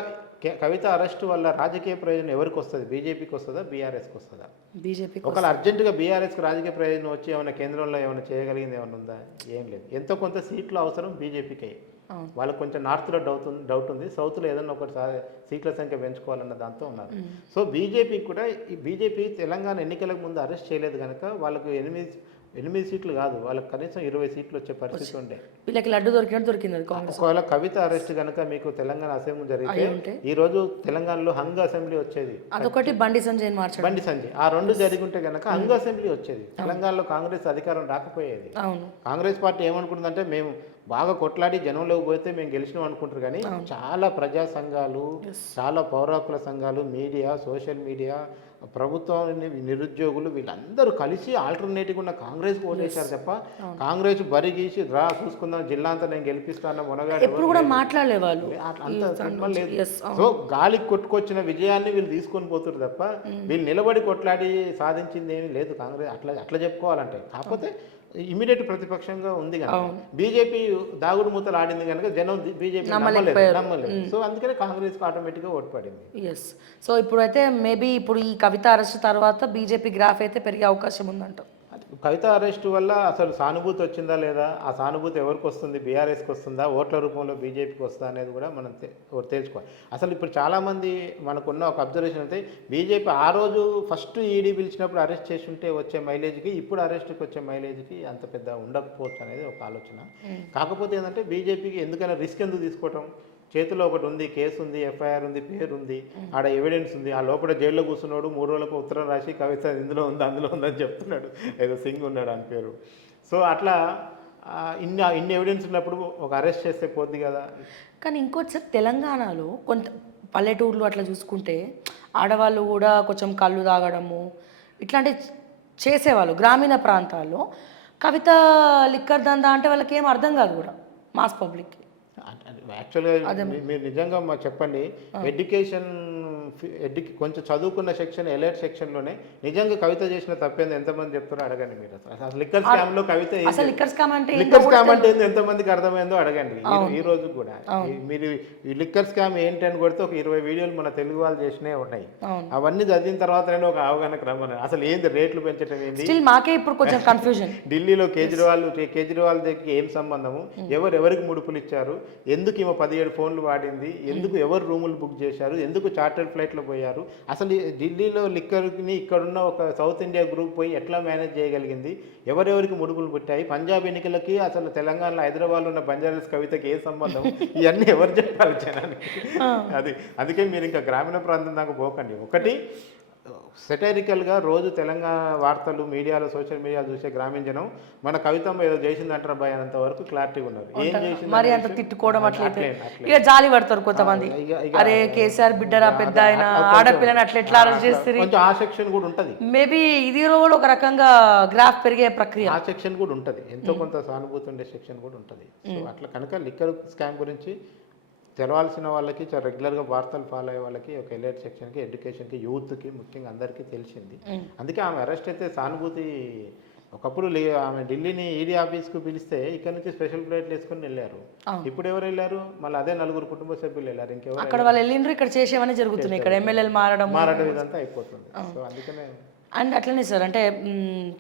కవిత అరెస్ట్ వల్ల రాజకీయ ప్రయోజనం ఎవరికి వస్తుంది? బీజేపీకి వస్తుందా, బీఆర్ఎస్కి వస్తుందా? బీజేపీ. ఒకవేళ అర్జెంటుగా బీఆర్ఎస్కి రాజకీయ ప్రయోజనం వచ్చి ఏమైనా కేంద్రంలో ఏమైనా చేయగలిగింది ఏమైనా ఉందా? ఏం లేదు. ఎంతో కొంత సీట్లు అవసరం బీజేపీకి. వాళ్ళకి కొంచెం నార్త్లో డౌట్ ఉంది, సౌత్లో ఏదన్నా ఒకటి సీట్ల సంఖ్య పెంచుకోవాలన్న దాంతో ఉన్నారు. సో బీజేపీకి కూడా బీజేపీ తెలంగాణ ఎన్నికలకు ముందు అరెస్ట్ చేయలేదు కనుక వాళ్ళకు 8 సీట్లు కాదు, వాళ్ళకి కనీసం 20 సీట్లు వచ్చే పరిస్థితి ఉండే. వీళ్ళకి లడ్డు దొరికింది. ఒకవేళ కవిత అరెస్ట్ కనుక మీకు తెలంగాణ అసెంబ్లీ జరిగితే ఈ రోజు తెలంగాణలో హంగ్ అసెంబ్లీ వచ్చేది. అదొకటి బండి సంజయ్ ఆ 2 జరిగి ఉంటే కనుక హంగ్ అసెంబ్లీ వచ్చేది. తెలంగాణలో కాంగ్రెస్ అధికారం రాకపోయేది. కాంగ్రెస్ పార్టీ ఏమనుకుంటుందంటే మేము బాగా కొట్లాడి జనంలోకి పోతే మేము గెలిచినాం అనుకుంటారు. కానీ చాలా ప్రజా సంఘాలు, చాలా పౌర హక్కుల సంఘాలు, మీడియా, సోషల్ మీడియా, ప్రభుత్వం నిరుద్యోగులు వీళ్ళందరూ కలిసి ఆల్టర్నేటివ్ ఉన్న కాంగ్రెస్ ఓటేశారు తప్ప కాంగ్రెస్ బరి గీసి రా చూసుకుందాం జిల్లా అంతా నేను గెలిపిస్తాను మునగాడు ఎప్పుడు కూడా మాట్లాడలే వాళ్ళు. లేదు. సో గాలికి కొట్టుకొచ్చిన విజయాన్ని వీళ్ళు తీసుకొని పోతున్నారు తప్ప వీళ్ళు నిలబడి కొట్లాడి సాధించింది ఏమీ లేదు కాంగ్రెస్. అట్లా చెప్పుకోవాలంటే కాకపోతే ఇమీడియట్ ప్రతిపక్షంగా ఉంది కనుక బీజేపీ దాగుడు మూతలు ఆడింది కనుక జనం బీజేపీ నమ్మలేదు. సో అందుకనే కాంగ్రెస్ ఆటోమేటిక్గా ఓటు పడింది. ఎస్. సో ఇప్పుడైతే మేబీ ఇప్పుడు ఈ కవిత అరెస్ట్ తర్వాత బీజేపీ గ్రాఫ్ అయితే పెరిగే అవకాశం ఉందంట. కవిత అరెస్ట్ వల్ల అసలు సానుభూతి వచ్చిందా లేదా, ఆ సానుభూతి ఎవరికి వస్తుంది, బీఆర్ఎస్కి వస్తుందా, ఓట్ల రూపంలో బీజేపీకి వస్తుందా అనేది కూడా మనం తేల్చుకోవాలి. అసలు ఇప్పుడు చాలామంది మనకున్న ఒక అబ్జర్వేషన్ అయితే బీజేపీ ఆ రోజు ఫస్ట్ ఈడీ పిలిచినప్పుడు అరెస్ట్ చేసి ఉంటే వచ్చే మైలేజ్కి ఇప్పుడు అరెస్ట్కి వచ్చే మైలేజ్కి అంత పెద్ద ఉండకపోవచ్చు అనేది ఒక ఆలోచన. కాకపోతే ఏంటంటే బీజేపీకి ఎందుకైనా రిస్క్ ఎందుకు తీసుకోవటం, చేతిలో ఒకటి ఉంది, కేసు ఉంది, ఎఫ్ఐఆర్ ఉంది, పేరు ఉంది, ఆడ ఎవిడెన్స్ ఉంది, ఆ లోపల జైల్లో కూర్చున్నాడు 3 రోజులకు ఉత్తరం రాసి కవిత ఇందులో ఉంది అందులో ఉందని చెప్తున్నాడు, ఏదో సింగ్ ఉన్నాడు అని పేరు. సో అట్లా ఇన్ని ఎవిడెన్స్ ఉన్నప్పుడు ఒక అరెస్ట్ చేస్తే పోద్ది కదా. కానీ ఇంకోటి సార్, తెలంగాణలో కొంత పల్లెటూర్లు అట్లా చూసుకుంటే ఆడవాళ్ళు కూడా కొంచెం కళ్ళు తాగడము ఇట్లాంటివి చేసేవాళ్ళు. గ్రామీణ ప్రాంతాల్లో కవిత లిక్కర్ దందా అంటే వాళ్ళకి ఏం అర్థం కాదు కూడా మాస్ పబ్లిక్కి. యాక్చువల్గా మీరు నిజంగా చెప్పండి, కొంచెం చదువుకున్న సెక్షన్ ఎలైట్ సెక్షన్లోనే నిజంగా కవిత చేసిన తప్పేంది ఎంతమంది చెప్తారో అడగండి మీరు. అసలు లిక్కర్ స్కామ్లో కవిత లిక్కర్ స్కామ్ అంటే ఎంతమందికి అర్థమైందో అడగండి. ఈ రోజు కూడా మీరు ఈ లిక్కర్ స్కామ్ ఏంటి అని కొడితే ఒక 20 వీడియోలు మన తెలుగు వాళ్ళు చేసినవి ఉన్నాయి. అవన్నీ చదివిన తర్వాత నేను ఒక అవగాహనకు రమ్మని అసలు ఏంది రేట్లు పెంచడం ఏంది మాకే ఇప్పుడు కొంచెం కన్ఫ్యూజన్. ఢిల్లీలో కేజ్రీవాల్ దగ్గరికి ఏం సంబంధము, ఎవరికి ముడుపులు ఇచ్చారు, ఎందుకు ఈమె 17 ఫోన్లు వాడింది, ఎందుకు ఎవరు రూములు బుక్ చేశారు, ఎందుకు చార్టర్డ్ ఫ్లైట్లో పోయారు, అసలు ఢిల్లీలో లిక్కర్ని ఇక్కడున్న ఒక సౌత్ ఇండియా గ్రూప్ పోయి ఎట్లా మేనేజ్ చేయగలిగింది, ఎవరెవరికి ముడుపులు పుట్టాయి, పంజాబ్ ఎన్నికలకి అసలు తెలంగాణలో హైదరాబాద్లో ఉన్న బంజారాస్ కవితకి ఏ సంబంధం, ఇవన్నీ ఎవరు చెప్పాలి జనానికి. అందుకే మీరు ఇంకా గ్రామీణ ప్రాంతం దాకా పోకండి. ఒకటి సెటైరికల్గా రోజు తెలంగాణ వార్తలు మీడియాలో సోషల్ మీడియాలో చూసే గ్రామీణ జనం మన కవితమ్మ ఏదో చేసిందంటారా భయ అంత వరకు క్లారిటీగా ఉన్నారు. ఏం చేసింది మరి అంత తిట్టుకోవడం అట్లయితే ఇక జాలి పడతారు కొంతమంది. అరే కేసీఆర్ బిడ్డరా పెద్ద ఆయన ఆడపిల్లని అట్లా ఎట్లా అరెస్ట్ చేస్తారు, కొంచెం ఆ సెక్షన్ కూడా ఉంటుంది. మేబీ ఇది కూడా ఒక రకంగా గ్రాఫ్ పెరిగే ప్రక్రియ. ఆ సెక్షన్ కూడా ఉంటుంది, ఎంతో కొంత సానుభూతి ఉండే సెక్షన్ కూడా ఉంటుంది. సో అట్లా కనుక లిక్కర్ స్కామ్ గురించి తెలవాల్సిన వాళ్ళకి రెగ్యులర్గా వార్తలు ఫాలో అయ్యే వాళ్ళకి ఒక ఎలైట్ సెక్షన్కి, ఎడ్యుకేషన్కి, యూత్కి ముఖ్యంగా అందరికీ తెలిసింది. అందుకే ఆమె అరెస్ట్ అయితే సానుభూతి. ఒకప్పుడు ఆమె ఢిల్లీని ఈడీ ఆఫీస్కు పిలిస్తే ఇక్కడ నుంచి స్పెషల్ ఫ్లైట్లు వేసుకొని వెళ్ళారు. ఇప్పుడు ఎవరు వెళ్ళారు, మళ్ళీ అదే 4 కుటుంబ సభ్యులు వెళ్ళారు. ఇంకెవరు అక్కడ వాళ్ళు వెళ్ళిండ్రు, ఇక్కడ చేసేవన్నీ జరుగుతున్నాయి, ఇక్కడ ఎమ్మెల్యేలు మారడం ఇదంతా అయిపోతుంది. సో అందుకనే అండ్ అట్లనే సార్, అంటే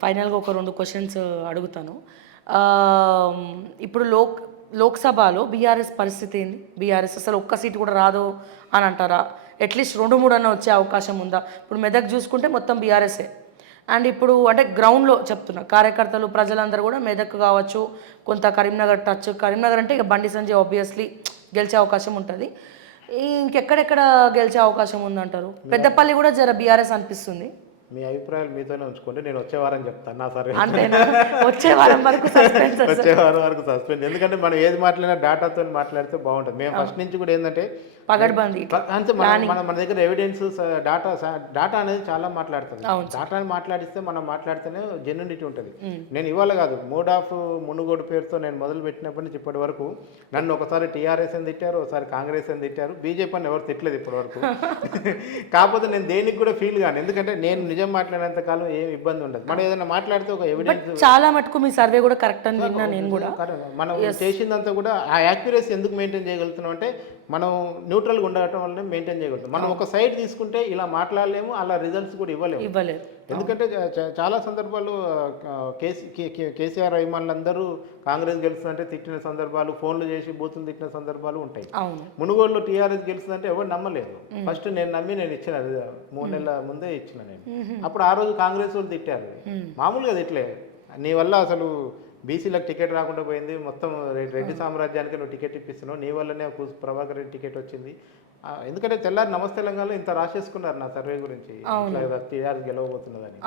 ఫైనల్గా ఒక 2 క్వశ్చన్స్ అడుగుతాను. ఇప్పుడు లోక్సభలో బీఆర్ఎస్ పరిస్థితి ఏంది? బీఆర్ఎస్ అసలు ఒక్క సీటు కూడా రాదు అని అంటారా? అట్లీస్ట్ 2-3 అన్న వచ్చే అవకాశం ఉందా? ఇప్పుడు మెదక్ చూసుకుంటే మొత్తం బీఆర్ఎస్ఏ. అండ్ ఇప్పుడు అంటే గ్రౌండ్లో చెప్తున్నా, కార్యకర్తలు ప్రజలందరూ కూడా మెదక్ కావచ్చు, కొంత కరీంనగర్ కరీంనగర్ అంటే ఇక బండి సంజయ్ ఆబ్వియస్లీ గెలిచే అవకాశం ఉంటుంది. ఇంకెక్కడెక్కడ గెలిచే అవకాశం ఉందంటారు? పెద్దపల్లి కూడా జర బీఆర్ఎస్ అనిపిస్తుంది. మీ అభిప్రాయాలు మీతోనే ఉంచుకోండి, నేను వచ్చే వారం చెప్తాను. నా సరే వచ్చే వారం వరకు సస్పెండ్. ఎందుకంటే మనం ఏది మాట్లాడినా డేటాతో మాట్లాడితే బాగుంటుంది. మేము ఫస్ట్ నుంచి కూడా ఏంటంటే పగడ్బందీ అంతే, మన దగ్గర ఎవిడెన్స్ డాటా అనేది చాలా మాట్లాడుతుంది. డాటాని మాట్లాడిస్తే మనం మాట్లాడితేనే జెన్యూనిటీ ఉంటుంది. నేను ఇవాళ కాదు, మూడ్ ఆఫ్ మునుగోడు పేరుతో నేను మొదలు పెట్టినప్పటి నుంచి ఇప్పటి వరకు నన్ను ఒకసారి టీఆర్ఎస్ అని తిట్టారు, ఒకసారి కాంగ్రెస్ అని తిట్టారు, బీజేపీ అని ఎవరు తిట్టలేదు ఇప్పటి వరకు. కాకపోతే నేను దేనికి కూడా ఫీల్ కాను, ఎందుకంటే నేను నిజం మాట్లాడేంత కాలం ఏం ఇబ్బంది ఉండదు. మనం ఏదైనా మాట్లాడితే ఒక ఎవిడెన్స్ చాలా మటుకు మీ సర్వే కూడా కరెక్ట్ అని విన్నా నేను కూడా. మనం చేసిందంతా కూడా ఆ యాక్యురసీ ఎందుకు మెయింటైన్ చేయగలుగుతున్నాం అంటే మనం న్యూట్రల్గా ఉండటం వల్లనే మెయింటైన్ చేయగలుగుతాం. మనం ఒక సైడ్ తీసుకుంటే ఇలా మాట్లాడలేము, అలా రిజల్ట్స్ కూడా ఇవ్వలేము. ఎందుకంటే చాలా సందర్భాలు కేసీఆర్ అభిమానులందరూ కాంగ్రెస్ గెలుస్తుందంటే తిట్టిన సందర్భాలు, ఫోన్లు చేసి బూతులు తిట్టిన సందర్భాలు ఉంటాయి. మునుగోడులో టీఆర్ఎస్ గెలుస్తుందంటే ఎవరు నమ్మలేదు. ఫస్ట్ నేను ఇచ్చిన 3 నెలల ముందే ఇచ్చిన నేను. అప్పుడు ఆ రోజు కాంగ్రెస్ వాళ్ళు తిట్టారు, మామూలుగా తిట్టలే, నీ వల్ల అసలు బీసీలకు టికెట్ రాకుండా పోయింది, మొత్తం రెడ్డి సామ్రాజ్యానికి నువ్వు టికెట్ ఇప్పిస్తున్నావు, నీ వల్లనే ప్రభాకర్ రెడ్డి టికెట్ వచ్చింది. ఎందుకంటే తెల్లారి నమస్తే తెలంగాణలో ఇంత రాసేసుకున్నారు నా సర్వే గురించి, టీఆర్ఎస్ గెలవబోతున్నదని.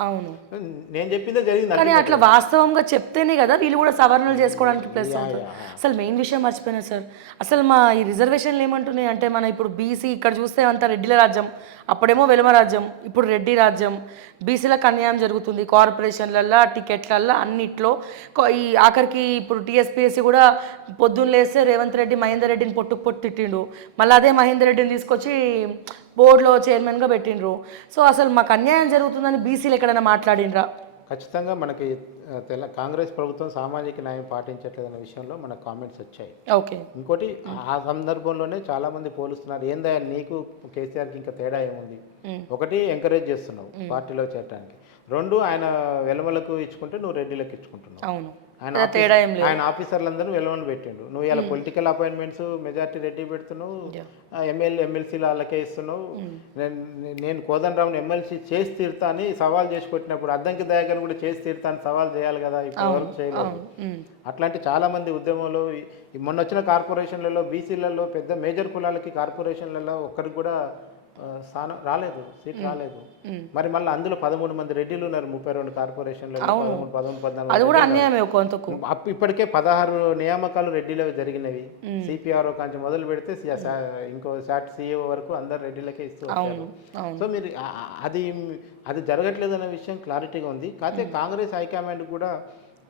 నేను చెప్పిందే జరిగింది. కానీ అట్లా వాస్తవంగా చెప్తేనే కదా వీళ్ళు కూడా సవరణలు చేసుకోవడానికి ప్లస్ అవుతుంది. అసలు మెయిన్ విషయం మర్చిపోయినా సార్, అసలు మా ఈ రిజర్వేషన్లు ఏమంటున్నాయి అంటే, మన ఇప్పుడు బీసీ ఇక్కడ చూస్తే అంతా రెడ్డిల రాజ్యం అప్పుడేమో వెలుమ రాజ్యం, ఇప్పుడు రెడ్డి రాజ్యం. బీసీలకు అన్యాయం జరుగుతుంది కార్పొరేషన్లల్లో, టికెట్లల్లో, అన్నిట్లో. ఈ ఆఖరికి ఇప్పుడు టీఎస్పీఎస్సీ కూడా పొద్దున్న లేస్తే రేవంత్ రెడ్డి మహేందర్ రెడ్డిని పొట్టు తిట్టిండు. మళ్ళీ అదే మహేందర్ రెడ్డిని తీసుకొచ్చి బోర్డులో చైర్మన్గా పెట్టిండ్రు. సో అసలు మాకు అన్యాయం జరుగుతుందని బీసీలు ఎక్కడైనా మాట్లాడినరా? ఖచ్చితంగా మనకి కాంగ్రెస్ ప్రభుత్వం సామాజిక న్యాయం పాటించట్లేదనే విషయంలో మనకు కామెంట్స్ వచ్చాయి. ఓకే. ఇంకోటి ఆ సందర్భంలోనే చాలా మంది పోలుస్తున్నారు, ఏందా నీకు కేసీఆర్కి ఇంకా తేడా ఏముంది? ఒకటి ఎంకరేజ్ చేస్తున్నావు పార్టీలో చేరడానికి, రెండు ఆయన వెలమలకు ఇచ్చుకుంటే నువ్వు రెడ్డిలకు ఇచ్చుకుంటున్నావు. అవును, ఆయన ఆఫీసర్లందరూ వెలవని పెట్టిండు. నువ్వు ఇలా పొలిటికల్ అపాయింట్మెంట్స్ మెజార్టీ రెడ్డి పెడుతున్నావు, ఎమ్మెల్సీలు వాళ్ళకే ఇస్తున్నావు. నేను కోదండరామ్ని ఎమ్మెల్సీ చేసి తీరుతా అని సవాల్ చేసి కొట్టినప్పుడు అద్దంకి దయాకర్ కూడా చేసి తీరుతా అని సవాల్ చేయాలి కదా, ఇప్పుడు వరకు చేయలేదు. అట్లాంటి చాలా మంది ఉద్యమంలో మొన్న వచ్చిన కార్పొరేషన్లలో బీసీలలో పెద్ద మేజర్ కులాలకి కార్పొరేషన్లలో ఒక్కరికి కూడా స్థానం రాలేదు, సీట్ రాలేదు. మరి మళ్ళీ అందులో 13 మంది రెడ్డిలు ఉన్నారు 32 కార్పొరేషన్లు, 14 ఇప్పటికే 16 నియామకాలు రెడ్డిలో జరిగినవి. సిపిఆర్ఓ కాంచి మొదలు పెడితే ఇంకో సాట్ సిఇఓ వరకు అందరు రెడ్డిలకే ఇస్తూ వచ్చారు. సో మీరు అది జరగట్లేదు అనే విషయం క్లారిటీగా ఉంది. కాకపోతే కాంగ్రెస్ హైకమాండ్ కూడా,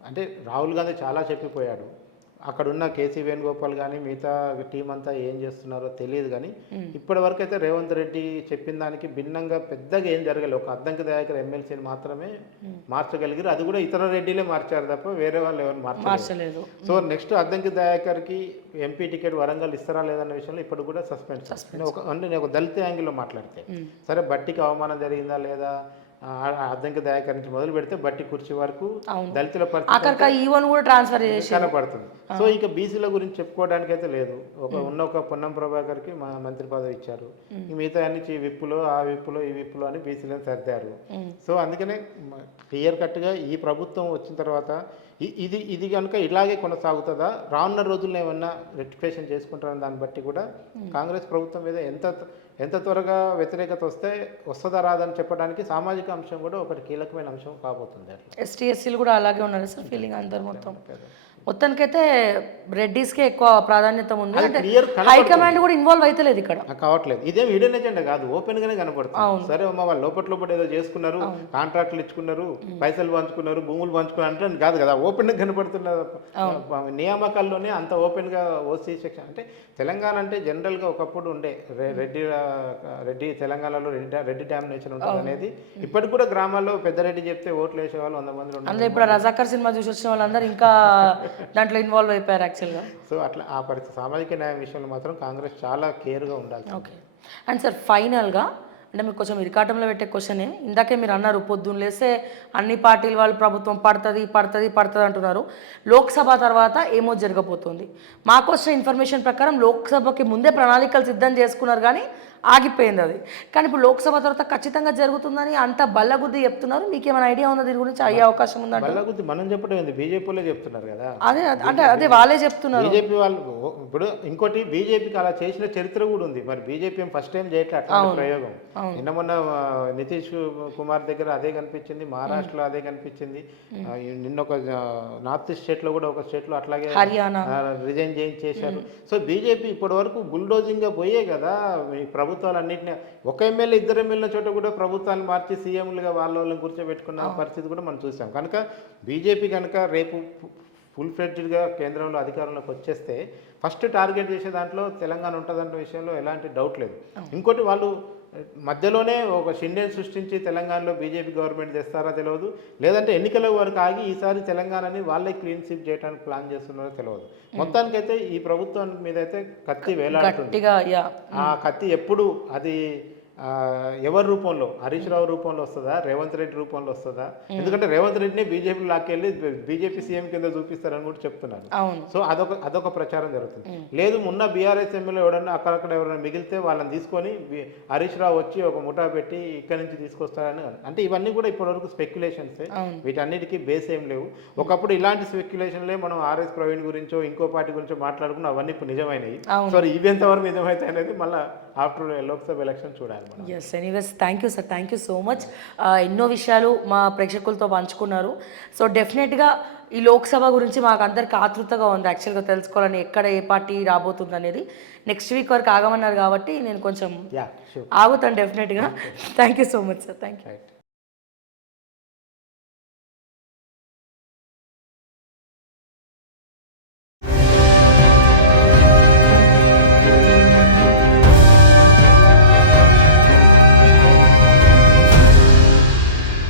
అంటే రాహుల్ గాంధీ చాలా చెప్పిపోయాడు, అక్కడున్న కేసీ వేణుగోపాల్ కానీ మిగతా టీం అంతా ఏం చేస్తున్నారో తెలియదు. కానీ ఇప్పటి వరకు అయితే రేవంత్ రెడ్డి చెప్పిన దానికి భిన్నంగా పెద్దగా ఏం జరగలేదు. ఒక అద్దంకి దయాకర్ ఎమ్మెల్సీని మాత్రమే మార్చగలిగారు, అది కూడా ఇతర రెడ్డిలే మార్చారు తప్ప వేరే వాళ్ళు ఎవరు మార్చలేదు. సో నెక్స్ట్ అద్దంకి దయాకర్కి ఎంపీ టికెట్ వరంగల్ ఇస్తారా లేదన్న విషయంలో ఇప్పుడు కూడా సస్పెండ్. నేను ఒక దళిత యాంగిల్లో మాట్లాడితే, సరే బట్టికి అవమానం జరిగిందా లేదా, అద్దంకి దయాకర్ నుంచి మొదలు పెడితే బట్టి కుర్చీ వరకు దళితుల పరిస్థితి కనపడుతుంది. సో ఇక బీసీల గురించి చెప్పుకోవడానికి అయితే లేదు. ఒక పొన్నం ప్రభాకర్కి మంత్రి పదవి ఇచ్చారు, మిగతా అన్ని విప్పులో ఆ విప్పులో ఈ విప్పులో అని బీసీలను సర్దారు. సో అందుకనే క్లియర్ కట్గా ఈ ప్రభుత్వం వచ్చిన తర్వాత ఇది కనుక ఇలాగే కొనసాగుతుందా, రానున్న రోజుల్లో ఏమన్నా రెక్టిఫికేషన్ చేసుకుంటారని దాన్ని బట్టి కూడా కాంగ్రెస్ ప్రభుత్వం మీద ఎంత త్వరగా వ్యతిరేకత వస్తుందా రాదని చెప్పడానికి సామాజిక అంశం కూడా ఒకటి కీలకమైన అంశం కాబోతుంది. ఎస్టీ ఎస్సీలు కూడా అలాగే ఉన్నారు సార్ ఫీలింగ్ అందరు మొత్తానికైతే రెడ్డిస్కే ఎక్కువ ప్రాధాన్యత ఉంది. హైకమాండ్ కూడా ఇన్వాల్వ్ అవుతలేదు ఇక్కడ, కావట్లేదు. ఇదేం హిడెన్ ఎజెండా కాదు, ఓపెన్ గానే కనపడుతుంది. సరే అమ్మ వాళ్ళు లోపల ఏదో చేసుకున్నారు, కాంట్రాక్టులు ఇచ్చుకున్నారు, పైసలు పంచుకున్నారు, భూములు పంచుకున్నారు అంటే కాదు కదా, ఓపెన్ గా కనపడుతున్న నియామకాల్లోనే అంత ఓపెన్ గా ఓసీ సెక్షన్. అంటే తెలంగాణ అంటే జనరల్ గా ఒకప్పుడు ఉండే రెడ్డి తెలంగాణలో రెడ్డి డామినేషన్ ఉంటుంది అనేది ఇప్పటికి కూడా గ్రామాల్లో పెద్ద రెడ్డి చెప్తే ఓట్లు వేసే వాళ్ళు 100 మంది ఉన్నారు. ఇప్పుడు రజాకర్ సినిమా చూసి వచ్చిన వాళ్ళందరూ ఇంకా దాంట్లో ఇన్వాల్వ్ అయిపోయారు యాక్చువల్గా. సో అట్లా ఆ పరిస్థితి సామాజిక న్యాయం విషయంలో మాత్రం కాంగ్రెస్ చాలా కేర్గా ఉండాలి. ఓకే. అండ్ సార్ ఫైనల్గా అంటే మీకు కొంచెం ఇరికాటంలో పెట్టే క్వశ్చనే, ఇందాకే మీరు అన్నారు పొద్దున్న లేస్తే అన్ని పార్టీల వాళ్ళు ప్రభుత్వం పడుతుంది అంటున్నారు. లోక్సభ తర్వాత ఏమో జరగబోతుంది. మాకు వచ్చిన ఇన్ఫర్మేషన్ ప్రకారం లోక్సభకి ముందే ప్రణాళికలు సిద్ధం చేసుకున్నారు కానీ ఆగిపోయింది అది. కానీ ఇప్పుడు లోక్సభ తర్వాత ఖచ్చితంగా జరుగుతుందని అంత బల్లగుద్ది చెప్తున్నారు. మీకు ఏమైనా ఐడియా ఉందా దీని గురించి? అయ్యే అవకాశం ఉందా? బల్లగుద్ది మనం చెప్పడం ఏంది, బీజేపీలో చెప్తున్నారు కదా. అదే వాళ్ళే చెప్తున్నారు. బీజేపీ వాళ్ళు ఇప్పుడు ఇంకోటి బీజేపీకి అలా చేసిన చరిత్ర కూడా ఉంది. మరి బీజేపీ ఫస్ట్ టైం చేయట్లే అట్లాంటి ప్రయోగం. నిన్న మొన్న నితీష్ కుమార్ దగ్గర అదే కనిపించింది, మహారాష్ట్రలో అదే కనిపించింది, నిన్న ఒక నార్త్ ఈస్ట్ స్టేట్ లో కూడా ఒక స్టేట్ లో అట్లాగే రిజైన్ చేశారు. సో బీజేపీ ఇప్పటి వరకు బుల్డోజింగ్ గా పోయే కదా ప్రభుత్వాలన్నింటినీ, ఒక ఎమ్మెల్యే 2 ఎమ్మెల్యేల చోట కూడా ప్రభుత్వాన్ని మార్చి సీఎంలుగా వాళ్ళని కూర్చోబెట్టుకున్న పరిస్థితి కూడా మనం చూసాం. కనుక బీజేపీ కనుక రేపు ఫుల్ ఫ్లెడ్జ్డ్గా కేంద్రంలో అధికారంలోకి వచ్చేస్తే ఫస్ట్ టార్గెట్ చేసే దాంట్లో తెలంగాణ ఉంటుందన్న విషయంలో ఎలాంటి డౌట్ లేదు. ఇంకోటి వాళ్ళు మధ్యలోనే ఒక షిండేని సృష్టించి తెలంగాణలో బీజేపీ గవర్నమెంట్ తెస్తారా తెలియదు, లేదంటే ఎన్నికల వరకు ఆగి ఈసారి తెలంగాణని వాళ్ళే క్లీన్ స్వీప్ చేయడానికి ప్లాన్ చేస్తున్నారో తెలియదు. మొత్తానికైతే ఈ ప్రభుత్వం మీద అయితే కత్తి వేలాడుతుంది. ఆ కత్తి ఎప్పుడు అది ఎవరి రూపంలో, హరీష్ రావు రూపంలో వస్తుందా, రేవంత్ రెడ్డి రూపంలో వస్తుందా? ఎందుకంటే రేవంత్ రెడ్డిని బీజేపీ లాక్కెళ్ళి బీజేపీ సీఎం కింద చూపిస్తారని కూడా చెప్తున్నారు. సో అదొక ప్రచారం జరుగుతుంది. లేదు మొన్న బీఆర్ఎస్ ఎమ్మెల్యే ఎవడన్నా అక్కడక్కడ ఎవరైనా మిగిలితే వాళ్ళని తీసుకొని హరీష్ రావు వచ్చి ఒక ముఠా పెట్టి ఇక్కడి నుంచి తీసుకొస్తారని. అంటే ఇవన్నీ కూడా ఇప్పటివరకు స్పెక్యులేషన్సే, వీటన్నిటికీ బేస్ ఏం లేవు. ఒకప్పుడు ఇలాంటి స్పెక్యులేషన్లే మనం ఆర్ఎస్ ప్రవీణ్ గురించో ఇంకో పార్టీ గురించో మాట్లాడుకున్న అవన్నీ ఇప్పుడు నిజమైనవి. సో ఇవి ఎంతవరకు నిజమైతే అనేది మళ్ళీ ఆఫ్టర్ లోక్సభ ఎలక్షన్ చూడాలి మనం. Yes anyways thank you sir, thank you so much. ఎన్నో విషయాలు మా ప్రేక్షకులతో పంచుకున్నారు. సో డెఫినెట్గా ఈ లోక్సభ గురించి మాకు అందరికి ఆతృతగా ఉంది యాక్చువల్గా తెలుసుకోవాలని, ఎక్కడ ఏ పార్టీ రాబోతుంది అనేది. నెక్స్ట్ వీక్ వరకు ఆగమన్నారు కాబట్టి నేను కొంచెం యా షూర్ ఆగుతాను డెఫినెట్గా. Thank you so much sir, thank you. Right.